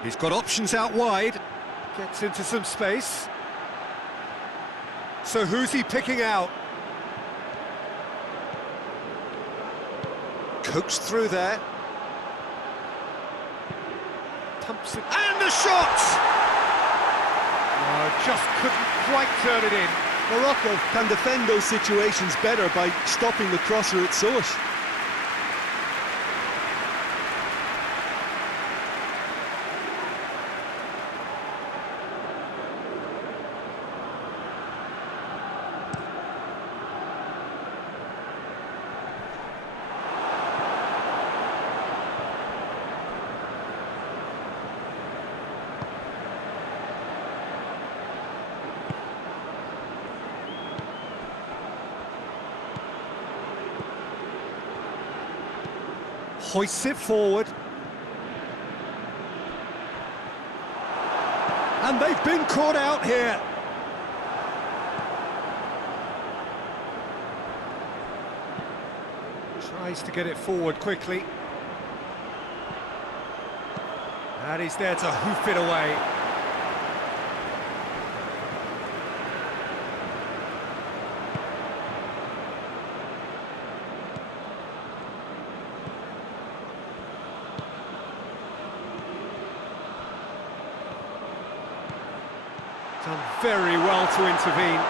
He's got options out wide. Gets into some space. So who's he picking out? Coaxed through there. Pumps it. And the shot! Oh, just couldn't quite turn it in. Morocco can defend those situations better by stopping the crosser at source. Hoists it forward. And they've been caught out here. Tries to get it forward quickly. And he's there to hoof it away. Done very well to intervene.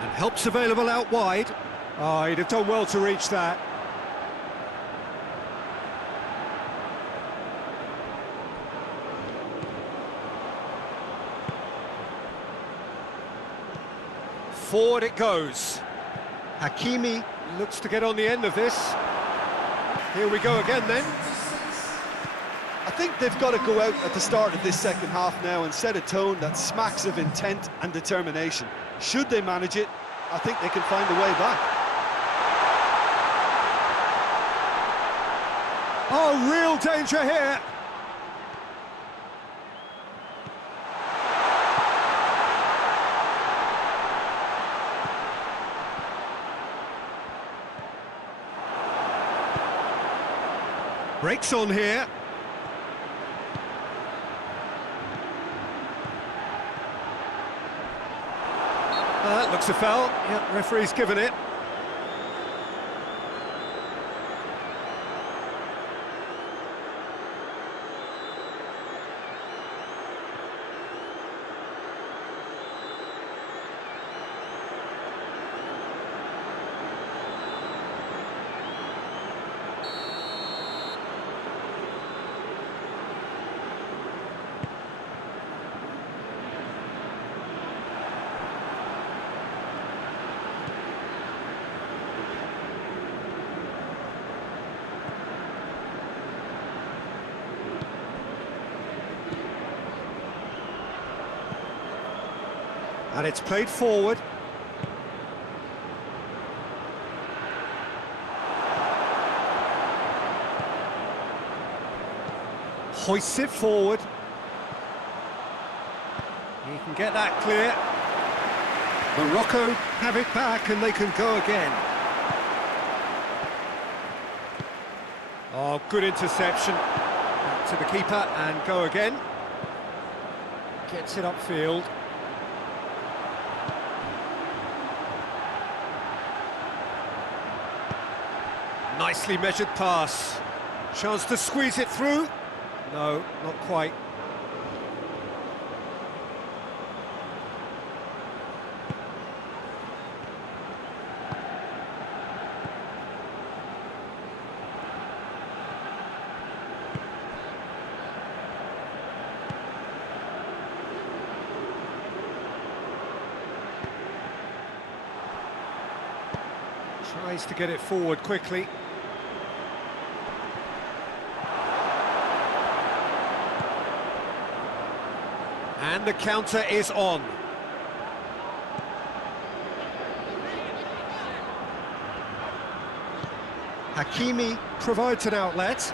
And help's available out wide. Oh, he'd have done well to reach that. Forward it goes. Hakimi looks to get on the end of this. Here we go again then. I think they've got to go out at the start of this second half now and set a tone that smacks of intent and determination. Should they manage it, I think they can find a way back. Oh, real danger here. Breaks on here. That looks a foul. Yep, referee's given it. And it's played forward. Hoists it forward. He can get that clear. Morocco have it back and they can go again. Oh, good interception. Back to the keeper and go again. Gets it upfield. Nicely measured pass. Chance to squeeze it through. No, not quite. Tries to get it forward quickly. And the counter is on. Hakimi provides an outlet.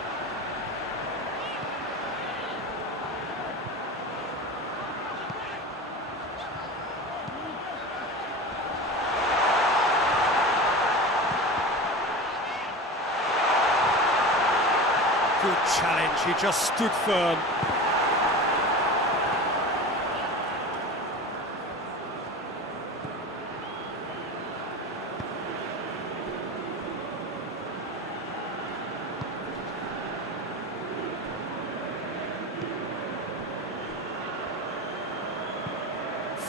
Good challenge, he just stood firm.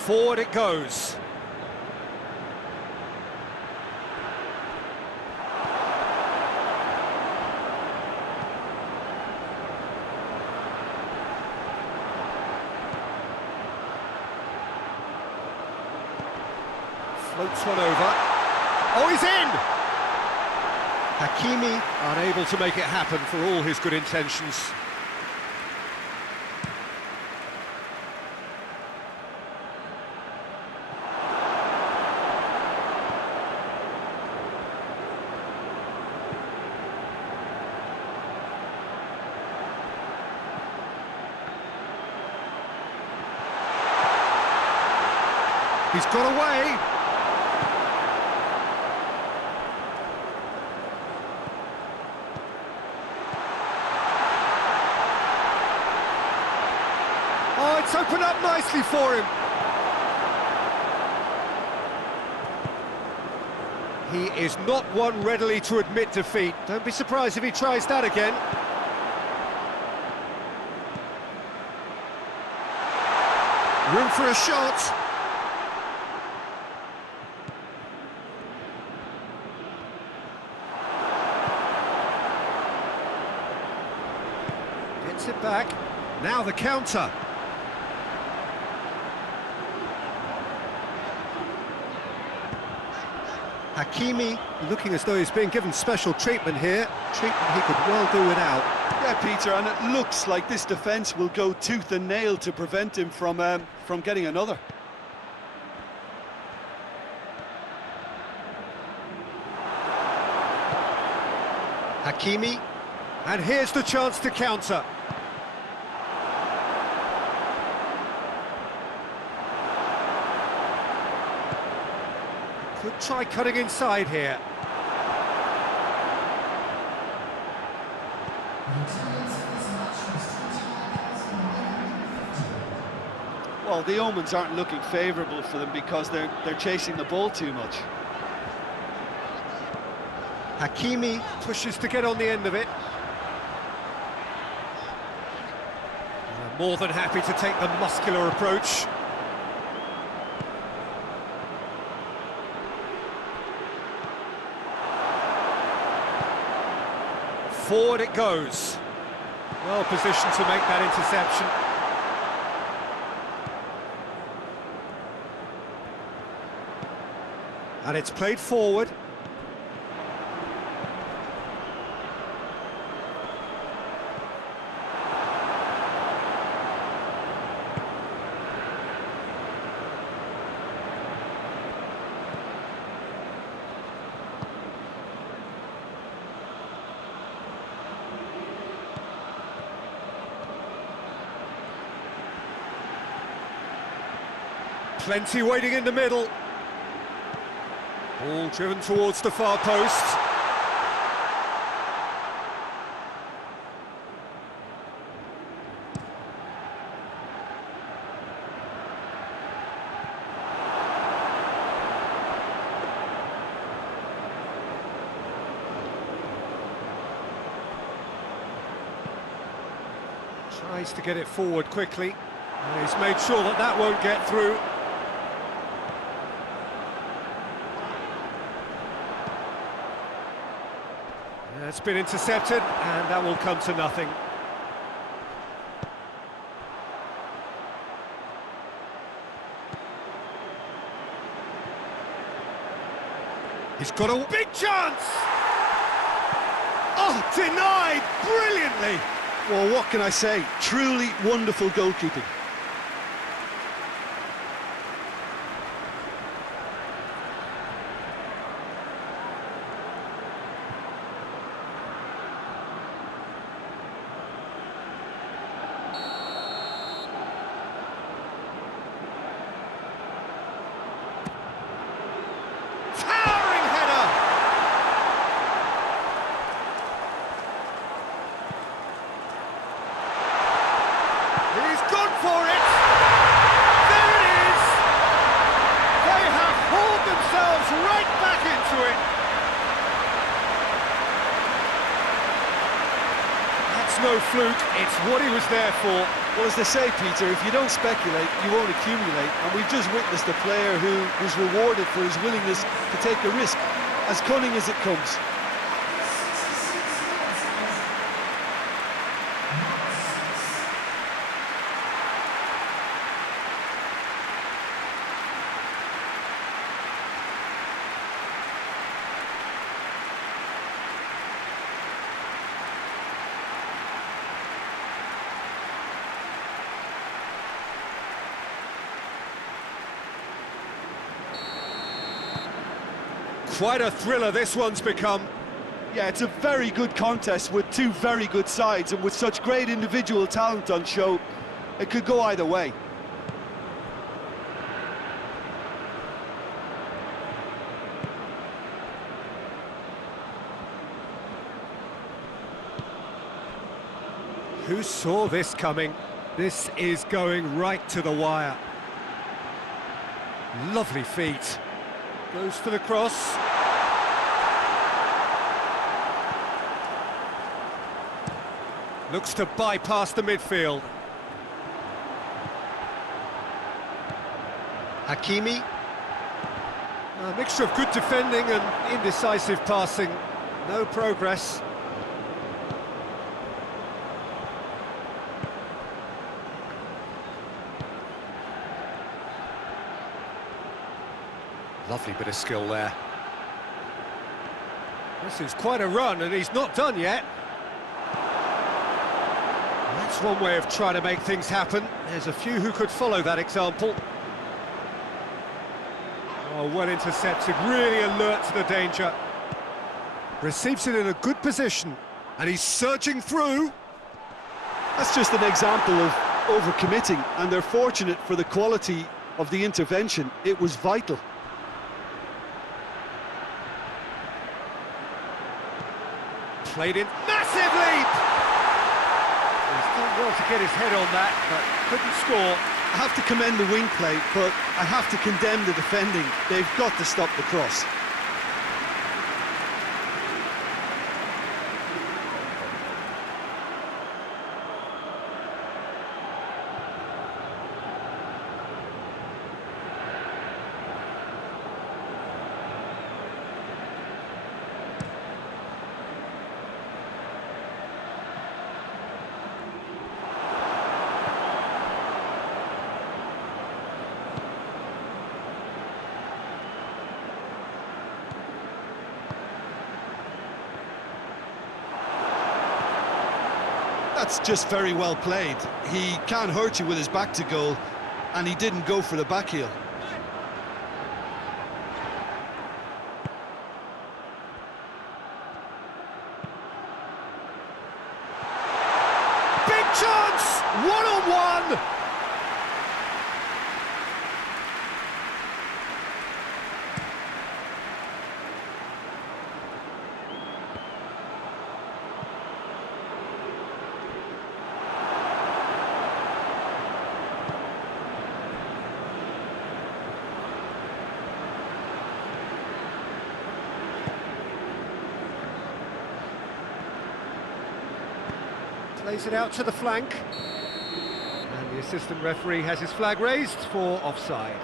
Forward it goes. Floats one over. Oh, he's in! Hakimi unable to make it happen for all his good intentions. He's got away. Oh, it's opened up nicely for him. He is not one readily to admit defeat. Don't be surprised if he tries that again. Room for a shot. Gets it back. Now the counter. Hakimi looking as though he's being given special treatment here. Treatment he could well do without. Yeah, Peter, and it looks like this defence will go tooth and nail to prevent him from getting another. Hakimi, and here's the chance to counter. Could try cutting inside here. Well, the omens aren't looking favourable for them because they're chasing the ball too much. Hakimi pushes to get on the end of it. More than happy to take the muscular approach. Forward it goes. Well positioned to make that interception. And it's played forward. Plenty waiting in the middle. Ball driven towards the far post. Tries to get it forward quickly. And he's made sure that that won't get through. It's been intercepted, and that will come to nothing. He's got a big chance! Oh, denied brilliantly! Well, what can I say? Truly wonderful goalkeeping. Towering header! He's gone for it! There it is! They have hauled themselves right back into it! That's no fluke, it's what he was there for. Well, as they say, Peter, if you don't speculate, you won't accumulate. And we've just witnessed a player who was rewarded for his willingness to take a risk, as cunning as it comes. Quite a thriller this one's become. Yeah, it's a very good contest with two very good sides, and with such great individual talent on show, it could go either way. Who saw this coming? This is going right to the wire. Lovely feet. Goes for the cross. Looks to bypass the midfield. Hakimi. A mixture of good defending and indecisive passing. No progress. Lovely bit of skill there. This is quite a run, and he's not done yet. That's one way of trying to make things happen. There's a few who could follow that example. Oh, well intercepted, really alert to the danger. Receives it in a good position, and he's surging through. That's just an example of overcommitting, and they're fortunate for the quality of the intervention. It was vital. Played in, massive leap! He's done well to get his head on that, but couldn't score. I have to commend the wing play, but I have to condemn the defending. They've got to stop the cross. That's just very well played. He can't hurt you with his back to goal, and he didn't go for the back heel. Big chance! One-on-one! Plays it out to the flank. And the assistant referee has his flag raised for offside.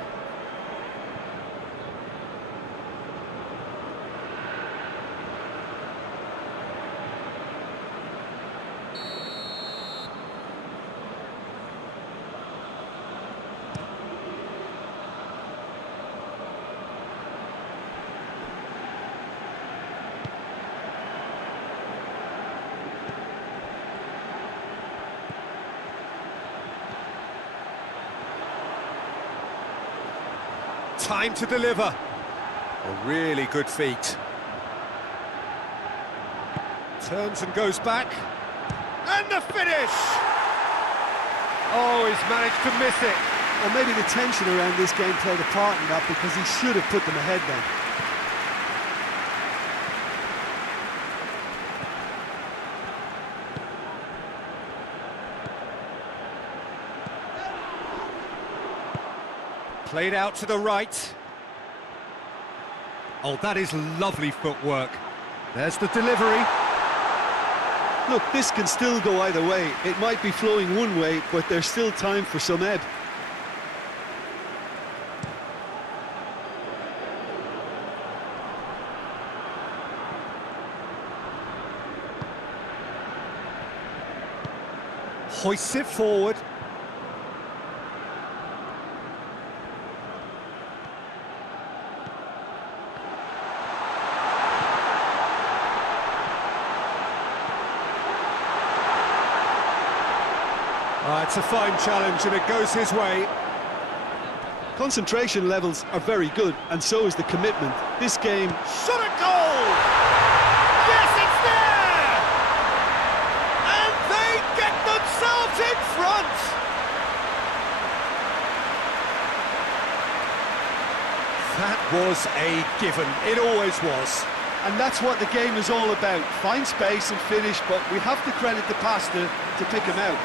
Time to deliver. A really good feat. Turns and goes back. And the finish! Oh, he's managed to miss it. Well, maybe the tension around this game played a part in that, because he should have put them ahead then. Played out to the right. Oh, that is lovely footwork. There's the delivery. Look, this can still go either way. It might be flowing one way, but there's still time for some ebb. Hoists it forward. It's a fine challenge and it goes his way. Concentration levels are very good, and so is the commitment. This game... Shot a goal! Yes, it's there! And they get themselves in front! That was a given. It always was. And that's what the game is all about. Find space and finish, but we have to credit the passer to pick him out.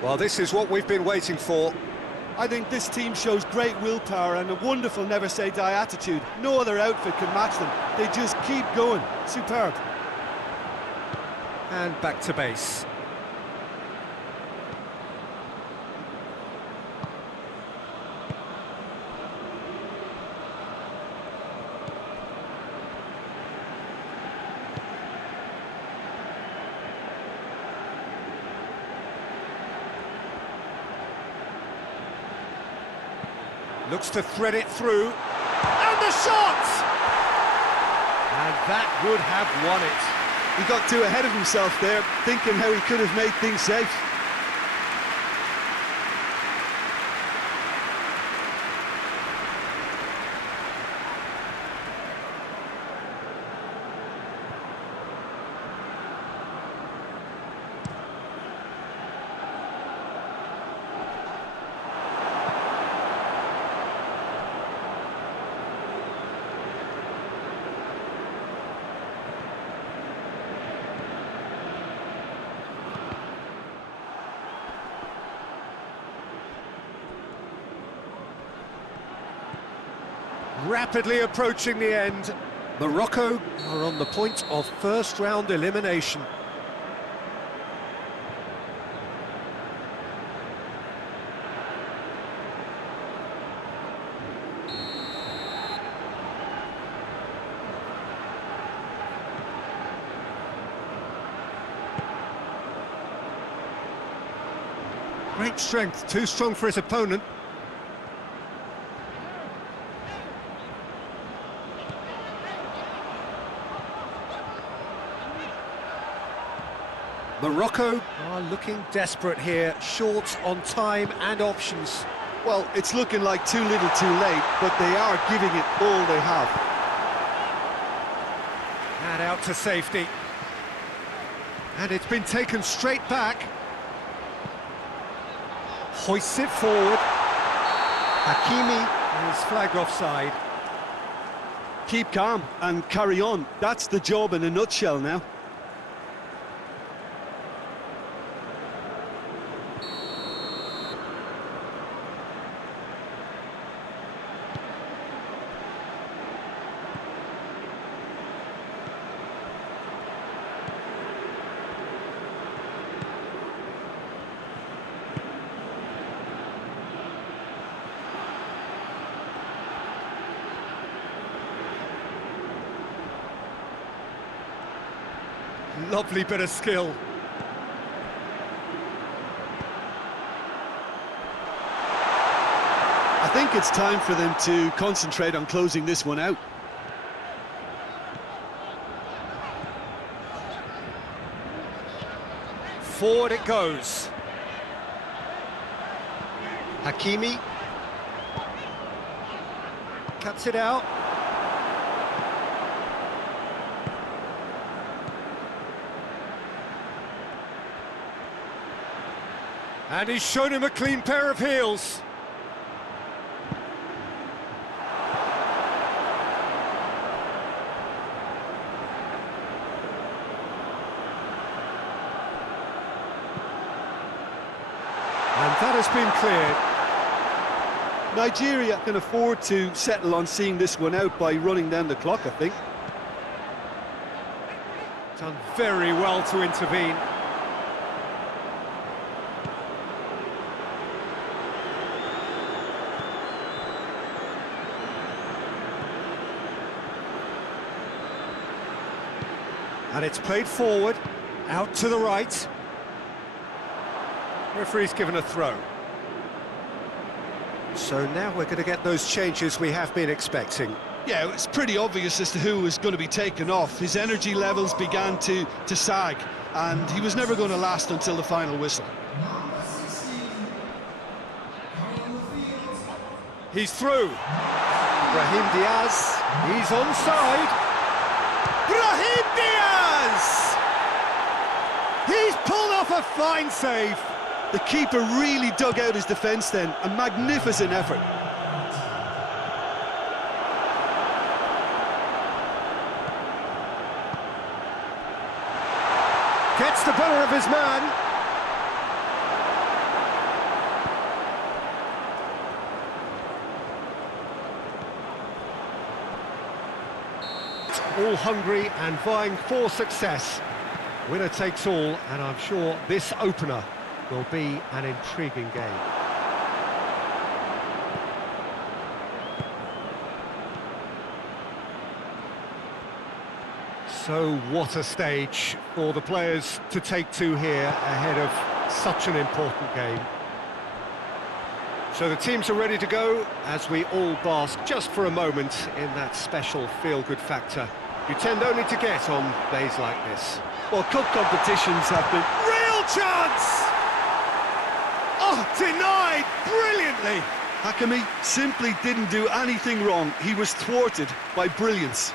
Well, this is what we've been waiting for. I think this team shows great willpower and a wonderful never-say-die attitude. No other outfit can match them. They just keep going. Superb. And back to base. Looks to thread it through. And the shot! And that would have won it. He got too ahead of himself there, thinking how he could have made things safe. Rapidly approaching the end. Morocco are on the point of first-round elimination. Great strength, too strong for his opponent. Morocco are looking desperate here, short on time and options. Well, it's looking like too little too late, but they are giving it all they have. And out to safety. And it's been taken straight back. Hoists it forward. Hakimi is flagged offside. Keep calm and carry on. That's the job in a nutshell now. Lovely bit of skill. I think it's time for them to concentrate on closing this one out. Forward it goes. Hakimi. Cuts it out. And he's shown him a clean pair of heels. And that has been cleared. Nigeria can afford to settle on seeing this one out by running down the clock, I think. Done very well to intervene. And it's played forward, out to the right. Referee's given a throw. So now we're going to get those changes we have been expecting. Yeah, it's pretty obvious as to who was going to be taken off. His energy levels began to sag, and he was never going to last until the final whistle. He's through. Brahim Diaz, he's onside. Brahim Diaz! He's pulled off a fine save. The keeper really dug out his defence then, a magnificent effort. Gets the better of his man. All hungry and vying for success. Winner takes all, and I'm sure this opener will be an intriguing game. So what a stage for the players to take to here ahead of such an important game. So the teams are ready to go as we all bask just for a moment in that special feel-good factor you tend only to get on days like this. Well, cup competitions have been... Real chance! Oh, denied brilliantly! Hakimi simply didn't do anything wrong. He was thwarted by brilliance.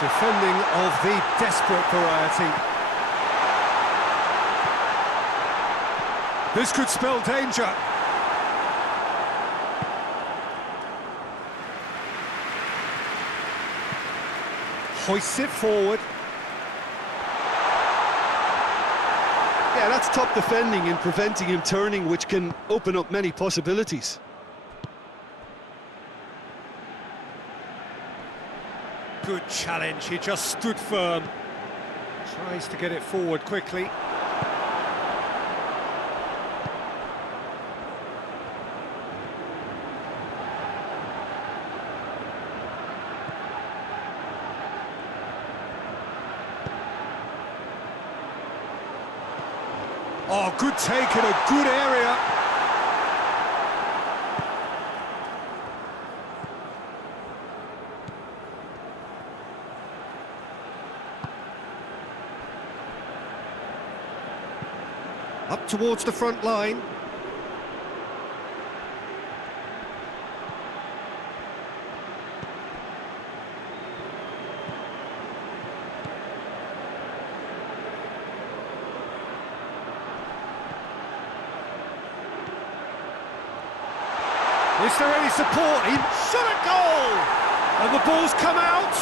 Defending of the desperate variety. This could spell danger. Hoists it forward. Yeah, that's top defending and preventing him turning, which can open up many possibilities. Good challenge, he just stood firm. Tries to get it forward quickly. Oh, good take in a good area. Up towards the front line. Is there any support? He shot a goal! And the ball's come out.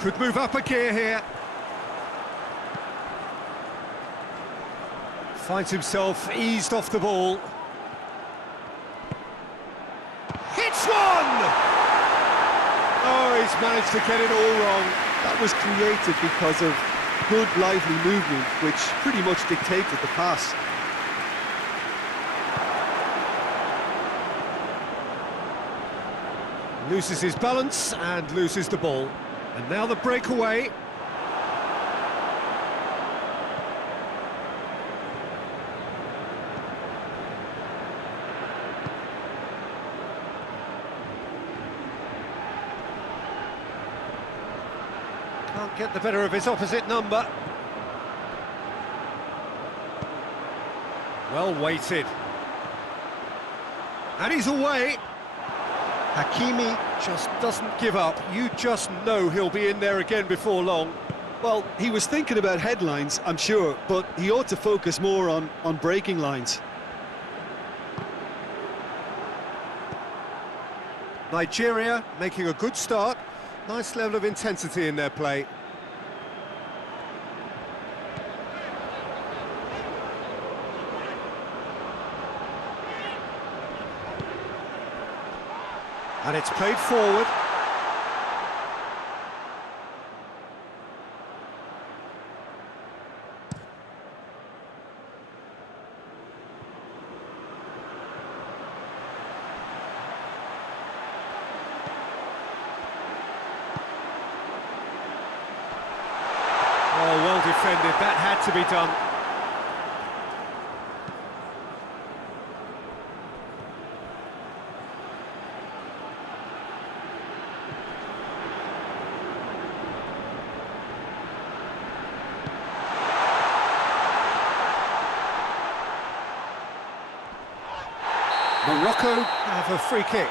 Could move up a gear here. Finds himself eased off the ball. managed to get it all wrong. That was created because of good, lively movement, which pretty much dictated the pass. Loses his balance and loses the ball. And now the breakaway. Can't get the better of his opposite number. Well weighted. And he's away. Hakimi just doesn't give up. You just know he'll be in there again before long. Well, he was thinking about headlines, I'm sure, but he ought to focus more on breaking lines. Nigeria making a good start. Nice level of intensity in their play. And it's played forward. Oh, well defended. That had to be done. Morocco have a free kick.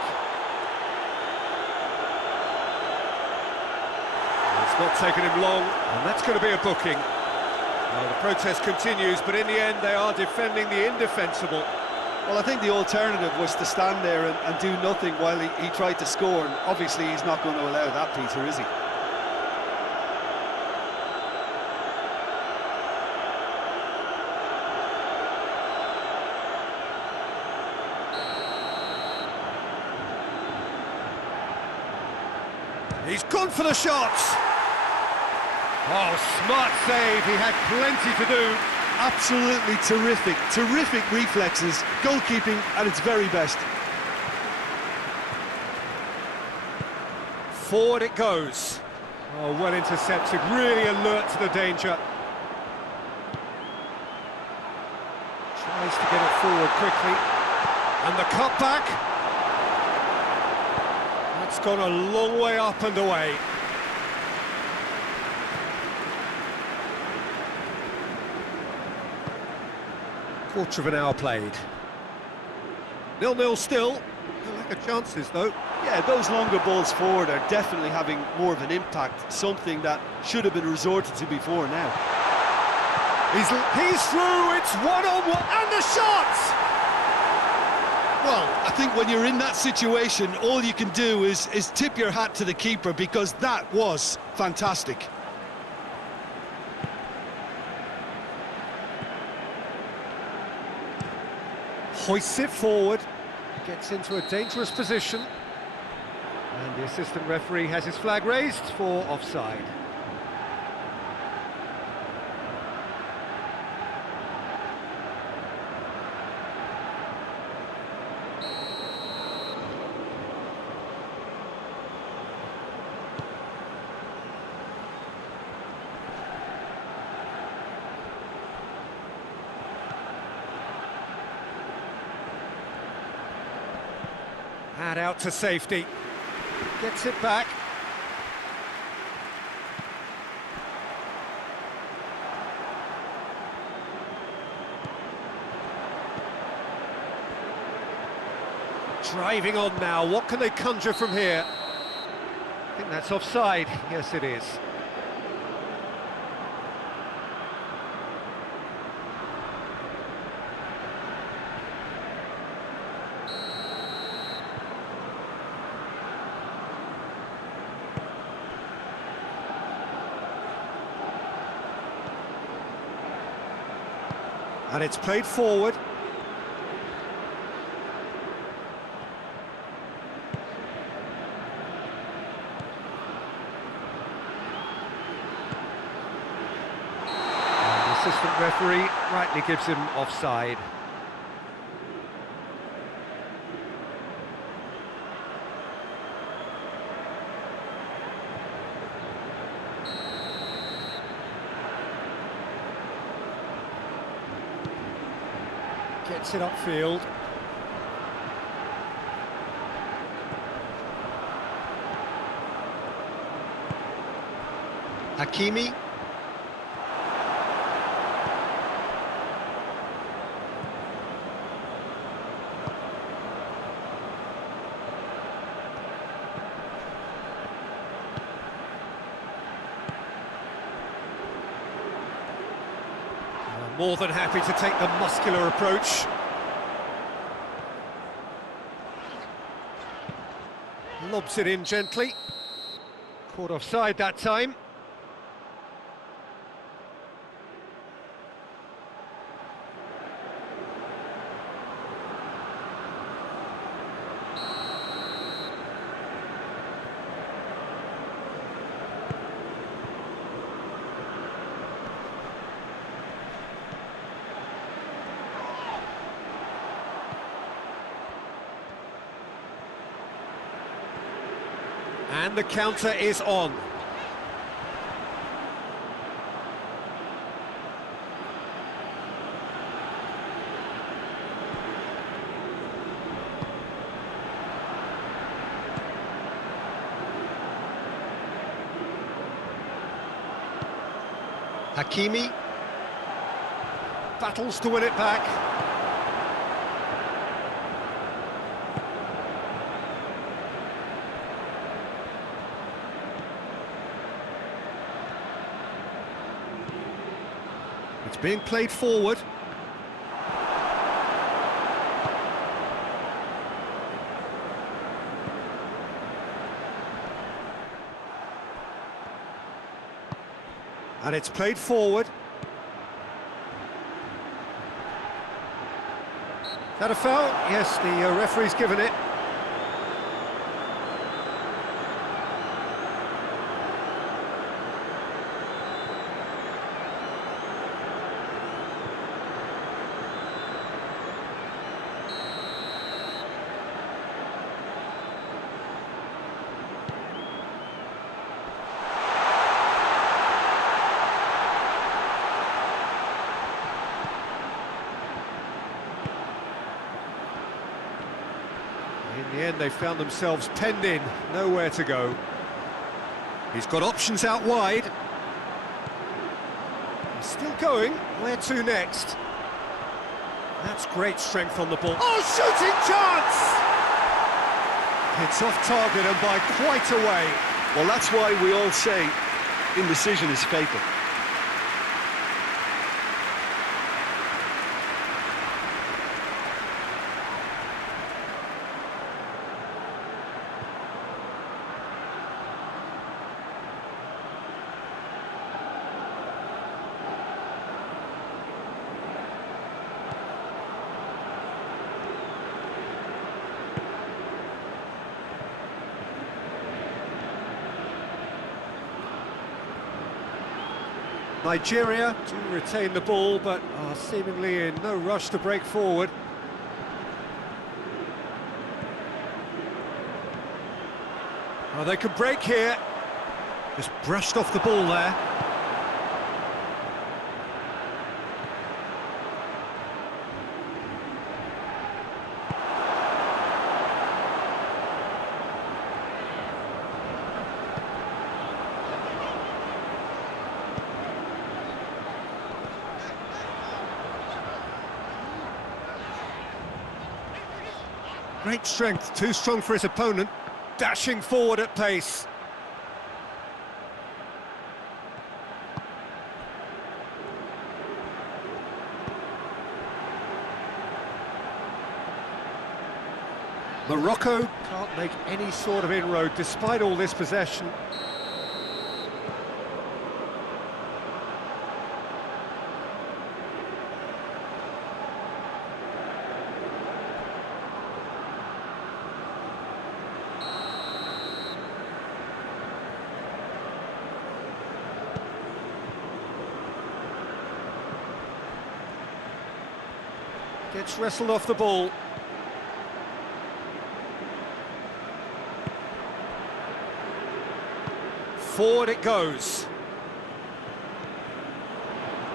It's not taken him long, and that's going to be a booking. Well, the protest continues, but in the end they are defending the indefensible. Well, I think the alternative was to stand there and do nothing while he tried to score, and obviously he's not going to allow that, Peter, is he? He's gone for the shots. Oh, smart save. He had plenty to do. Absolutely terrific, terrific reflexes, goalkeeping at its very best. Forward it goes. Oh, well intercepted, really alert to the danger. Tries to get it forward quickly. And the cutback. That's gone a long way up and away. Quarter of an hour played. 0-0 still. No lack of chances though. Yeah, those longer balls forward are definitely having more of an impact, something that should have been resorted to before now. He's through, it's one-on-one, and the shot! Well, I think when you're in that situation, all you can do is tip your hat to the keeper, because that was fantastic. Hoists it forward, gets into a dangerous position, and the assistant referee has his flag raised for offside. And out to safety. Gets it back. Driving on now. What can they conjure from here? I think that's offside. Yes, it is. And it's played forward. assistant referee rightly gives him offside. Gets it upfield. Hakimi. More than happy to take the muscular approach. Lobs it in gently. Caught offside that time. And the counter is on. Hakimi battles to win it back. It's being played forward. And it's played forward. Is that a foul? Yes, the referee's given it. In the end, they found themselves penned in, nowhere to go. He's got options out wide. He's still going. Where to next? That's great strength on the ball. Oh, shooting chance! It's off target and by quite a way. Well, that's why we all say indecision is fatal. Nigeria do retain the ball, but are seemingly in no rush to break forward. Oh, they could break here. Just brushed off the ball there. Great strength, too strong for his opponent, dashing forward at pace. Morocco can't make any sort of inroad despite all this possession. Gets wrestled off the ball. Forward it goes.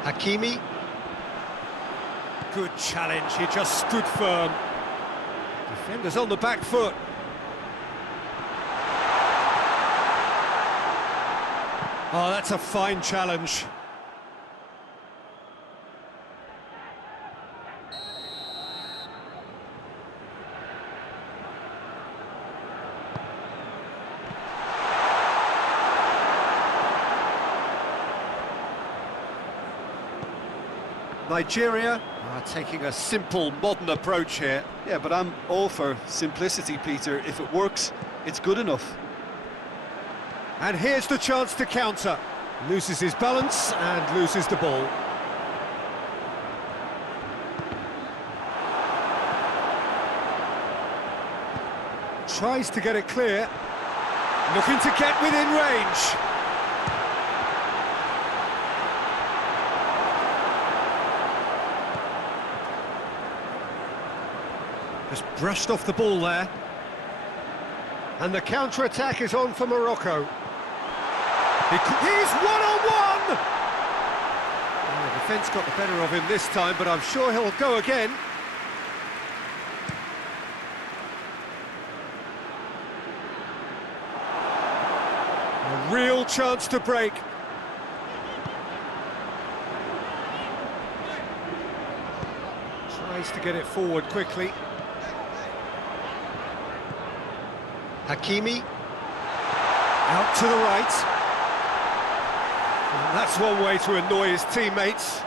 Hakimi. Good challenge, he just stood firm. Defenders on the back foot. Oh, that's a fine challenge. Nigeria are taking a simple, modern approach here. Yeah, but I'm all for simplicity, Peter. If it works, it's good enough. And here's the chance to counter. Loses his balance and loses the ball. Tries to get it clear. Looking to get within range. Just brushed off the ball there. And the counter-attack is on for Morocco. He's one-on-one! Well, the defence got the better of him this time, but I'm sure he'll go again. A real chance to break. Tries to get it forward quickly. Hakimi, out to the right. And that's one way to annoy his teammates.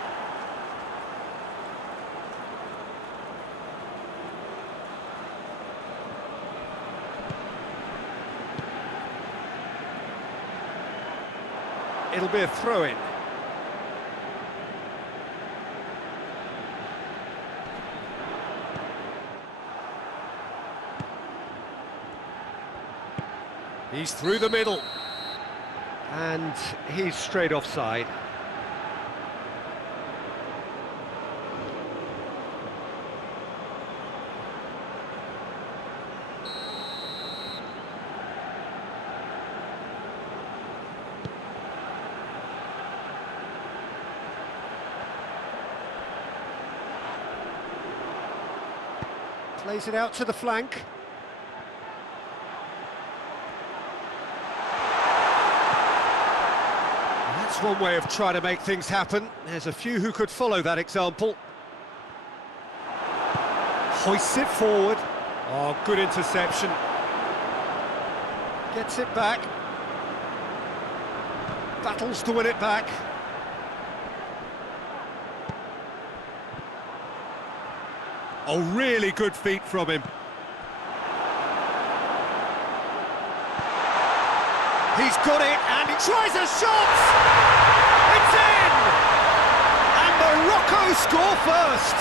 It'll be a throw-in. He's through the middle. And he's straight offside. Plays it out to the flank. That's one way of trying to make things happen. There's a few who could follow that example. Hoists it forward. Oh, good interception. Gets it back. Battles to win it back. Oh, really good feet from him. He's got it, and he tries a shot! It's in! And Morocco score first!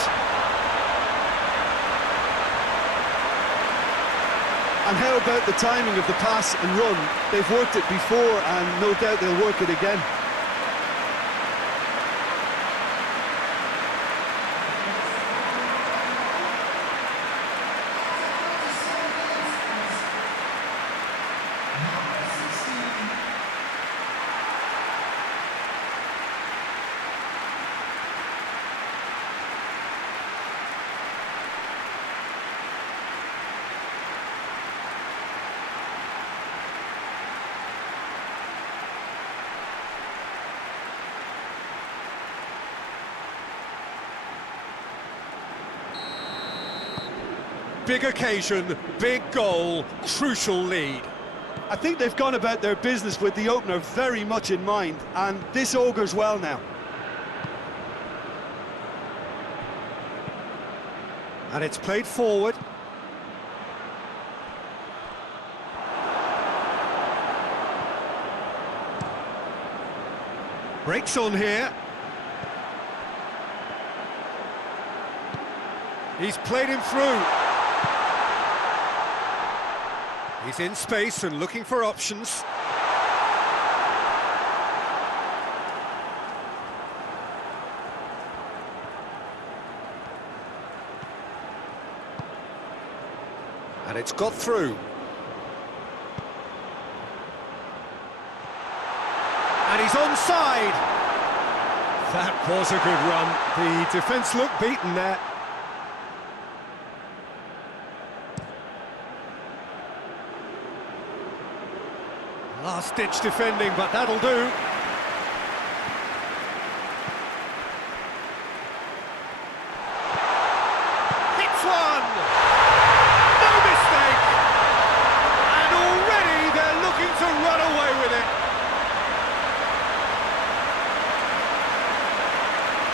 And how about the timing of the pass and run? They've worked it before, and no doubt they'll work it again. Big occasion, big goal, crucial lead. I think they've gone about their business with the opener very much in mind, and this augurs well now. And it's played forward. Breaks on here. He's played him through. He's in space and looking for options. And it's got through. And he's onside. That was a good run. The defence looked beaten there. Last-ditch defending, but that'll do. Hits one! No mistake! And already they're looking to run away with it.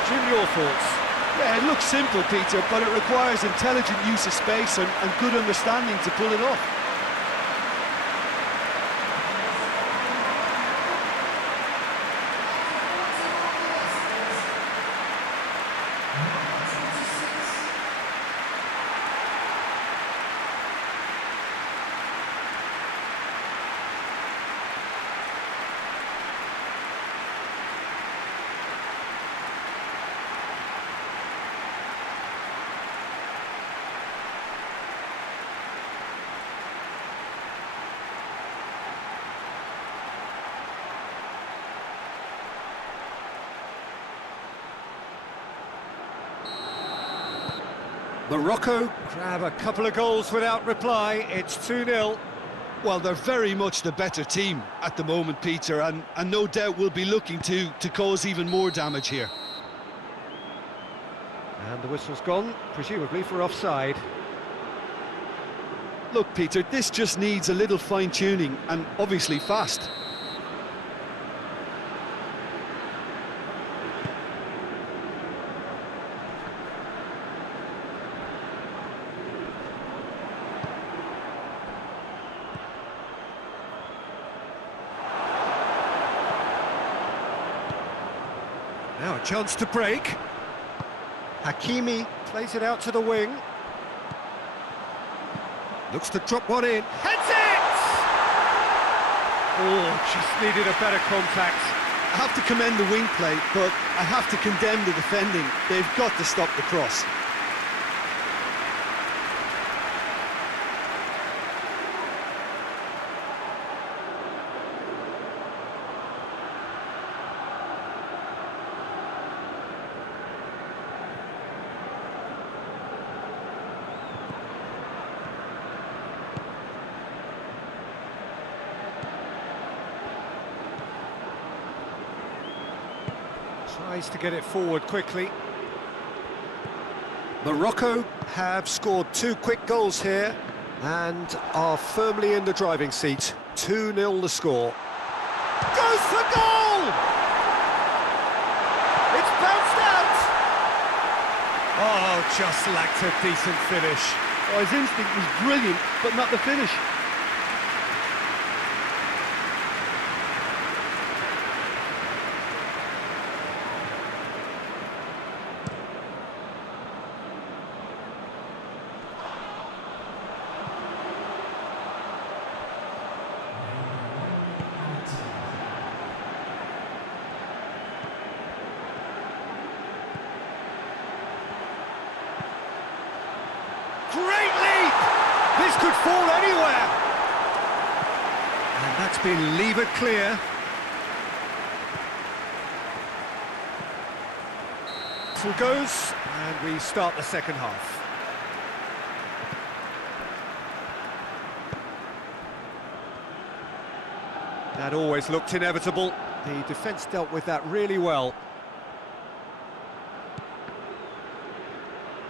Jim, your thoughts? Yeah, it looks simple, Peter, but it requires intelligent use of space and good understanding to pull it off. Morocco grab a couple of goals without reply. It's 2-0. Well, they're very much the better team at the moment, Peter, and no doubt will be looking to cause even more damage here. And the whistle's gone, presumably for offside. Look, Peter, this just needs a little fine-tuning, and obviously fast. Now a chance to break. Hakimi plays it out to the wing. Looks to drop one in. Heads it! Oh, just needed a better contact. I have to commend the wing play, but I have to condemn the defending. They've got to stop the cross. Tries to get it forward quickly. Morocco have scored 2 quick goals here and are firmly in the driving seat. 2-0 the score. Goes for goal! It's bounced out! Oh, just lacked a decent finish. Oh, his instinct was brilliant, but not the finish. Great leap! This could fall anywhere! And that's been levered clear. Whistle goes, and we start the second half. That always looked inevitable. The defence dealt with that really well.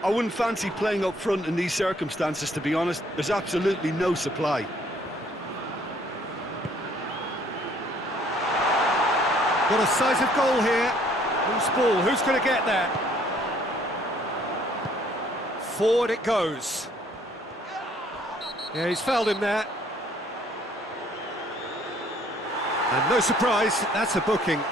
I wouldn't fancy playing up front in these circumstances, to be honest. There's absolutely no supply. Got a decisive goal here. Loose ball, who's going to get there? Forward it goes. Yeah, he's fouled him there. And no surprise, that's a booking.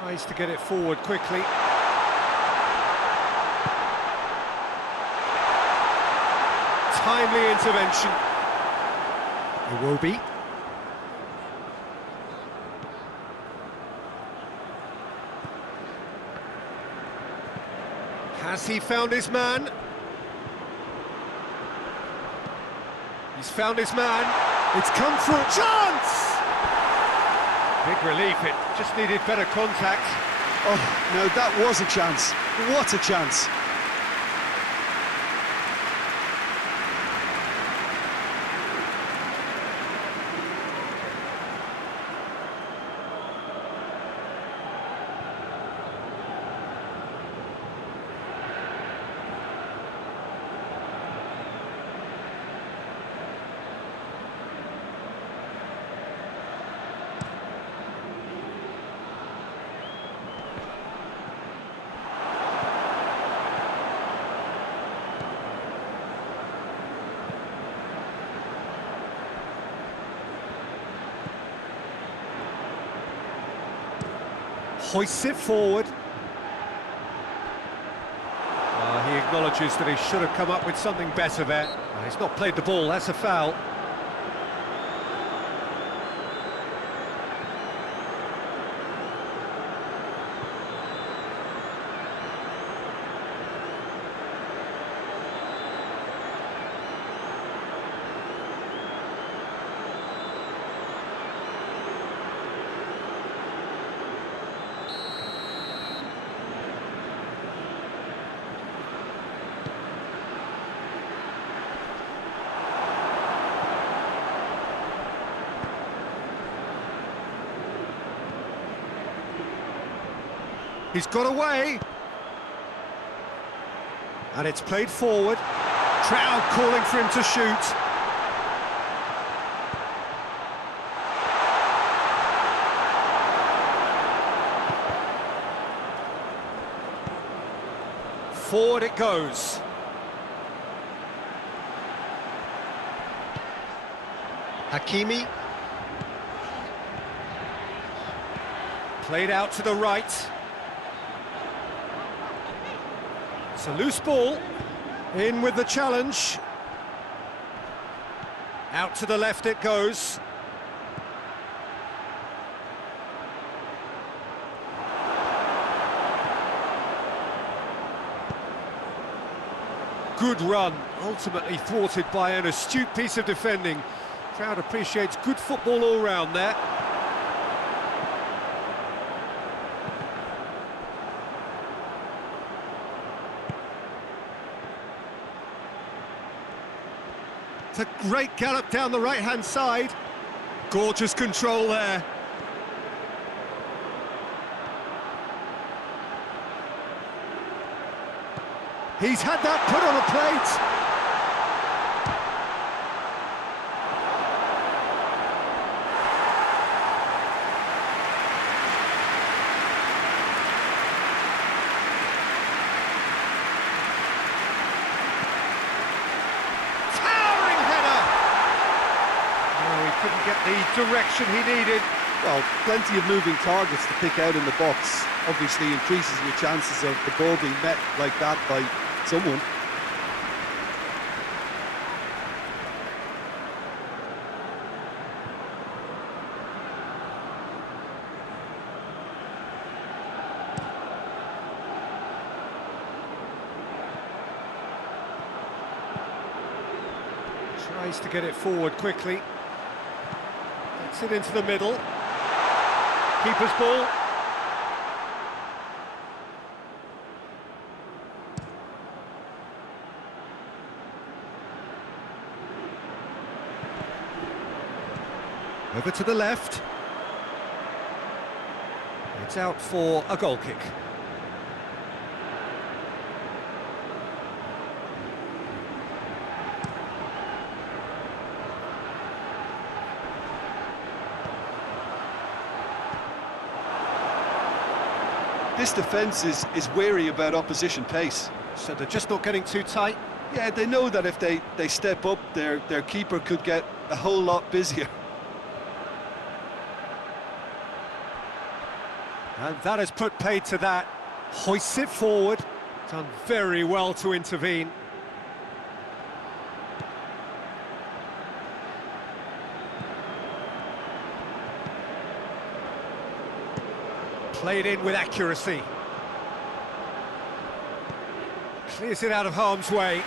Tries to get it forward quickly. Timely intervention. Iwobi. Has he found his man? He's found his man. It's come through. Chance! Big relief, it just needed better contact. Oh, no, that was a chance. What a chance. Hoists it forward. He acknowledges that he should have come up with something better there. He's not played the ball, that's a foul. He's got away. And it's played forward. Crowd calling for him to shoot. Forward it goes. Hakimi. Played out to the right. It's a loose ball. In with the challenge. Out to the left it goes. Good run, ultimately thwarted by an astute piece of defending. Crowd appreciates good football all round there. It's a great gallop down the right-hand side. Gorgeous control there. He's had that put on a plate. Towering header. Oh, he couldn't get the direction he needed. Well, plenty of moving targets to pick out in the box. Obviously increases your chances of the ball being met like that by someone. Tries to get it forward quickly. Gets it into the middle. Keeper's ball. Over to the left. It's out for a goal kick. This defence is wary about opposition pace. So they're just not getting too tight. Yeah, they know that if they step up, their keeper could get a whole lot busier. And that has put paid to that. Hoists it forward. Done very well to intervene. Played in with accuracy. Clears it out of harm's way.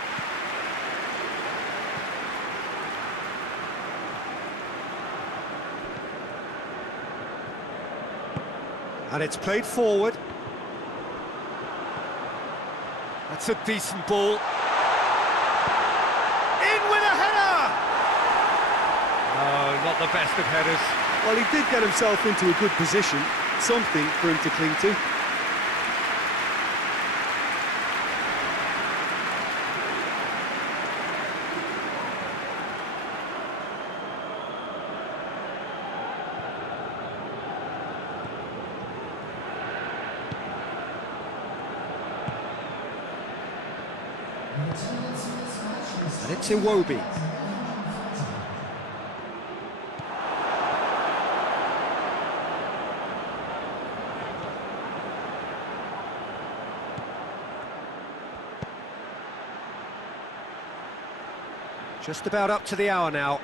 And it's played forward. That's a decent ball. In with a header! No, not the best of headers. Well, he did get himself into a good position, something for him to cling to. And it's Iwobi. Just about up to the hour now.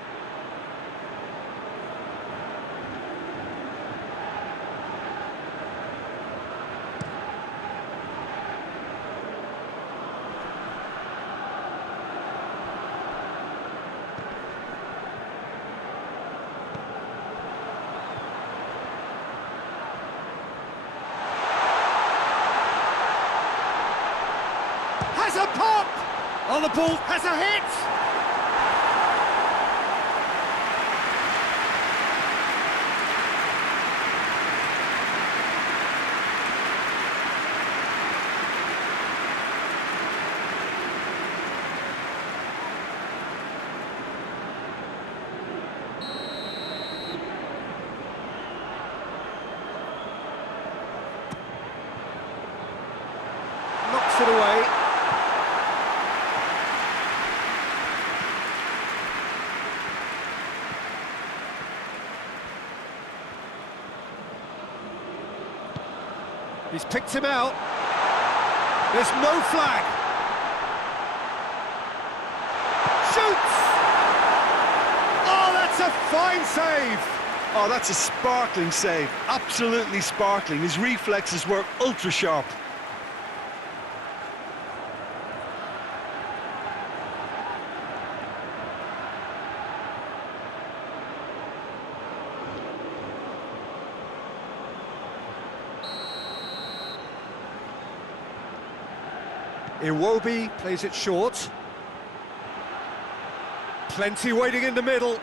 Has a pop! On the ball, has a hit! Knocks it away. He's picked him out. There's no flag. Shoots! Oh, that's a fine save. Oh, that's a sparkling save. Absolutely sparkling. His reflexes were ultra sharp. Iwobi plays it short. Plenty waiting in the middle.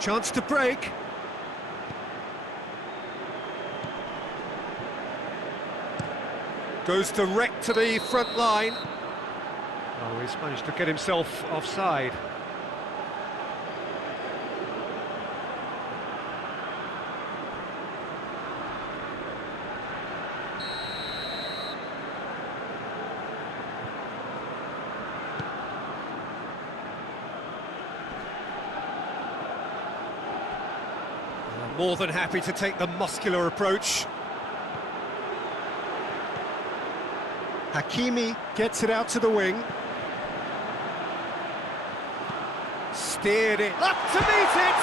Chance to break. Goes direct to the front line. Oh, he's managed to get himself offside. More than happy to take the muscular approach. Hakimi gets it out to the wing. Steered it up to meet it!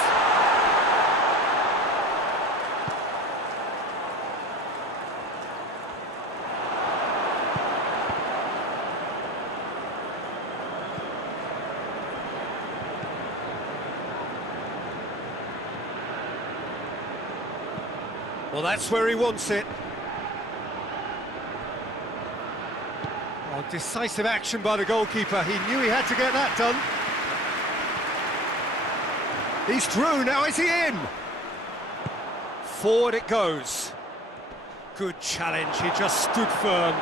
Well, that's where he wants it. Oh, decisive action by the goalkeeper. He knew he had to get that done. He's through, now is he in? Forward it goes. Good challenge, he just stood firm.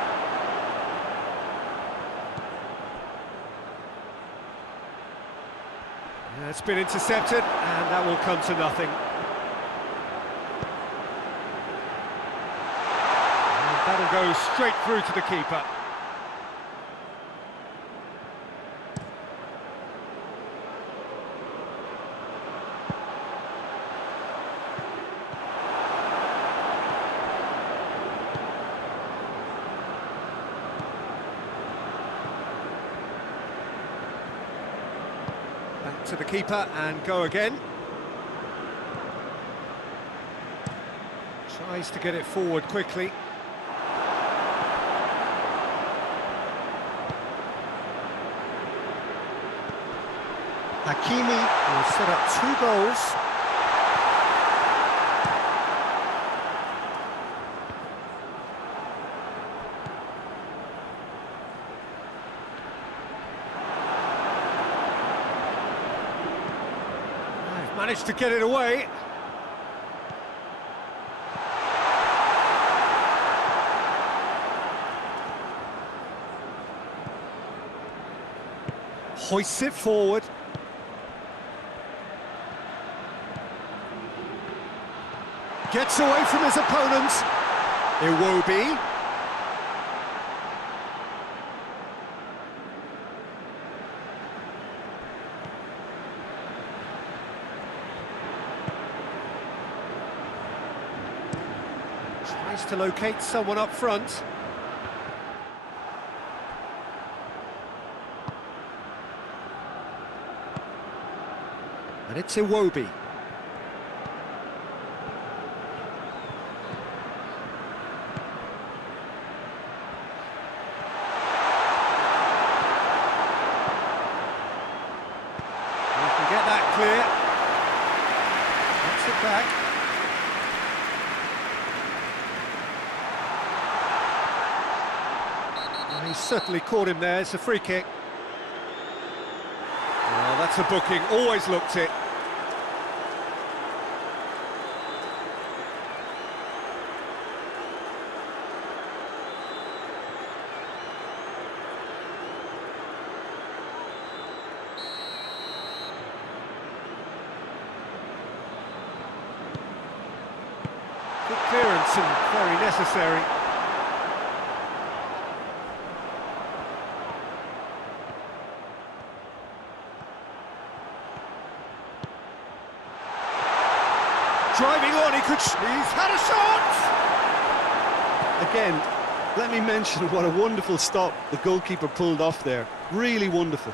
Yeah, it's been intercepted, and that will come to nothing. That'll go straight through to the keeper. to the keeper and go again. Tries to get it forward quickly. Hakimi will set up 2 goals. They've managed to get it away. Hoists it forward. Gets away from his opponents. Iwobi. Tries to locate someone up front. And it's Iwobi. Get that clear. Gets it back. Well, he's certainly caught him there. It's a free kick. Well, that's a booking. Always looked it. Good clearance and very necessary. Driving on, he's had a shot! Again, let me mention what a wonderful stop the goalkeeper pulled off there. Really wonderful.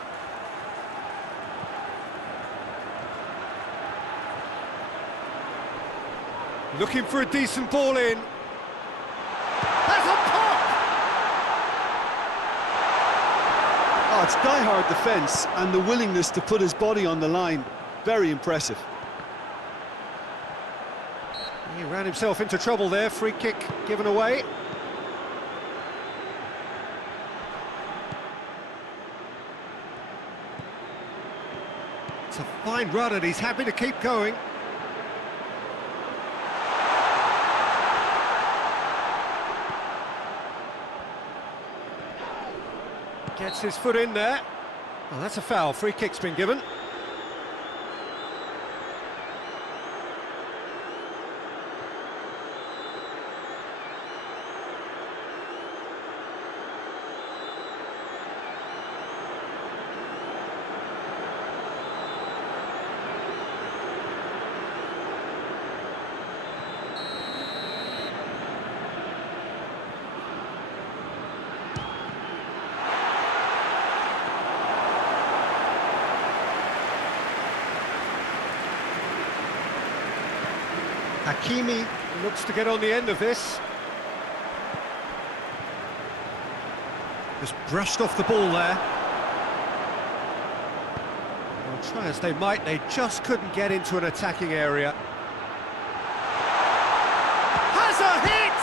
Looking for a decent ball in. There's a pop! Oh, it's die-hard defence and the willingness to put his body on the line. Very impressive. He ran himself into trouble there. Free kick given away. It's a fine run and he's happy to keep going. Gets his foot in there. Well, that's a foul. Free kick's been given. Hakimi looks to get on the end of this. Just brushed off the ball there. Well, try as they might, they just couldn't get into an attacking area. Has a hit!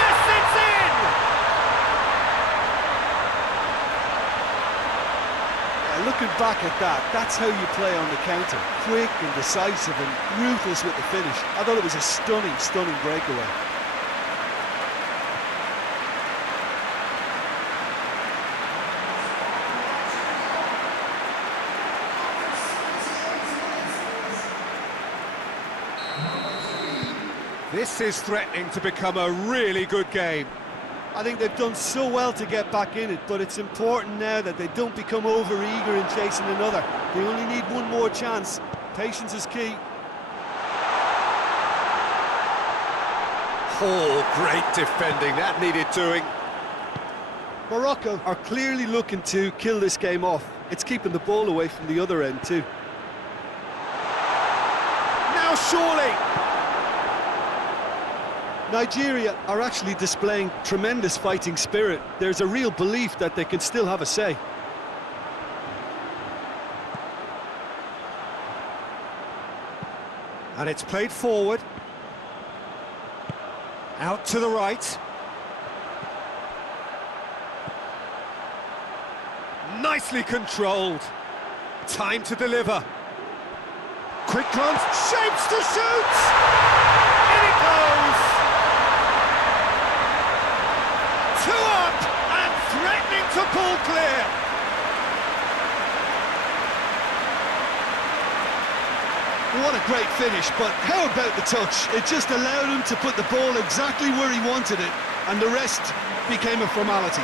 Yes, it's in! Yeah, looking back at that, that's how you play on the counter. Quick and decisive and ruthless with the finish. I thought it was a stunning, stunning breakaway. This is threatening to become a really good game. I think they've done so well to get back in it, but it's important now that they don't become over-eager in chasing another. They only need one more chance. Patience is key. Oh, great defending, that needed doing. Morocco are clearly looking to kill this game off. it's keeping the ball away from the other end too. Now surely! Nigeria are actually displaying tremendous fighting spirit. There's a real belief that they can still have a say. And it's played forward. Out to the right. Nicely controlled. Time to deliver. Quick glance, shapes to shoot! In it goes! 2 up and threatening to pull clear. What a great finish, but how about the touch? It just allowed him to put the ball exactly where he wanted it, and the rest became a formality.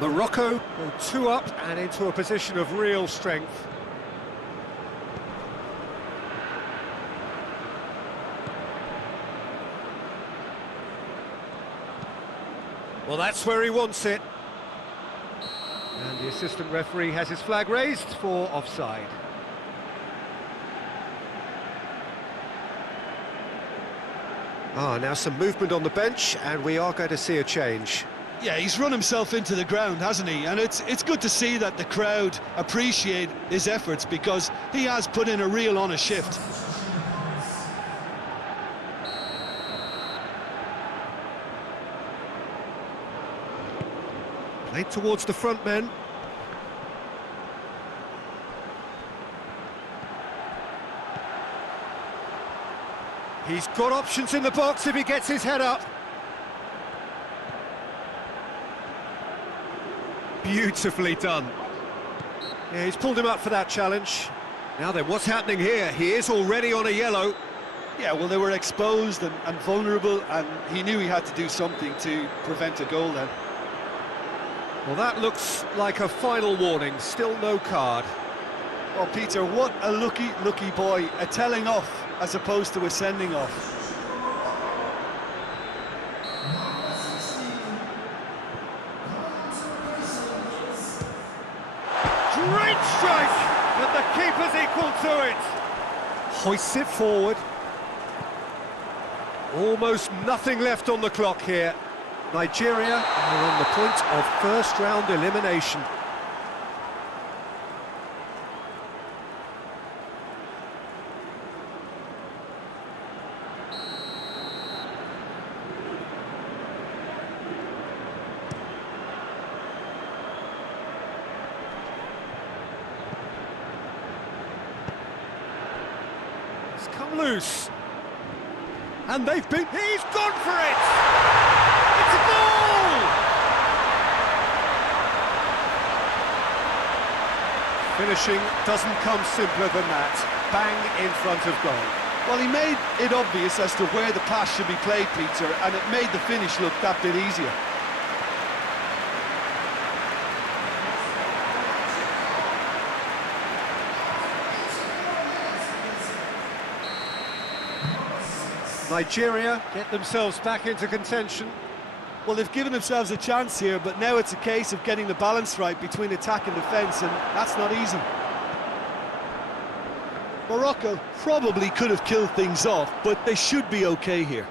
Morocco go 2 up and into a position of real strength. Well, that's where he wants it. And the assistant referee has his flag raised for offside. Now some movement on the bench, and we are going to see a change. Yeah, he's run himself into the ground, hasn't he? And it's good to see that the crowd appreciate his efforts, because he has put in a real honest shift. Played towards the front men. He's got options in the box if he gets his head up. Beautifully done. Yeah, he's pulled him up for that challenge. Now then, what's happening here? He is already on a yellow. Yeah, well, they were exposed and vulnerable, and he knew he had to do something to prevent a goal then. Well, that looks like a final warning. Still no card. Oh, Peter, what a lucky boy. A telling off as opposed to a sending off. Great strike, but the keeper's equal to it. Hoists it forward. Almost nothing left on the clock here. Nigeria are on the point of first-round elimination. It's come loose. And they've been... He's gone for it! It's a goal! Finishing doesn't come simpler than that. Bang in front of goal. Well, he made it obvious as to where the pass should be played, Peter, and it made the finish look that bit easier. Nigeria get themselves back into contention. Well, they've given themselves a chance here, but now it's a case of getting the balance right between attack and defence, and that's not easy. Morocco probably could have killed things off, but they should be okay here.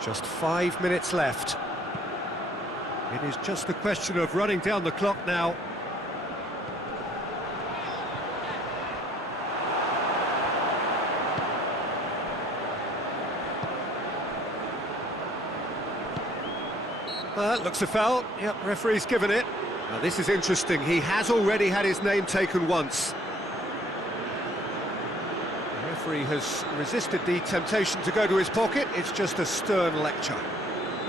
Just 5 minutes left. It is just a question of running down the clock now. Looks a foul. Yep, referee's given it. Now this is interesting. He has already had his name taken once. Referee has resisted the temptation to go to his pocket. It's just a stern lecture.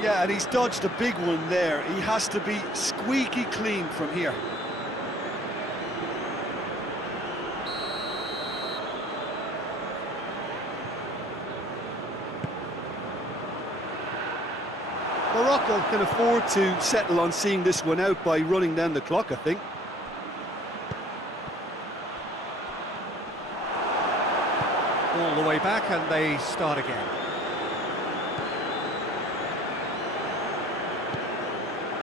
Yeah, and he's dodged a big one there. He has to be squeaky clean from here. Morocco can afford to settle on seeing this one out by running down the clock, I think. All the way back, and they start again.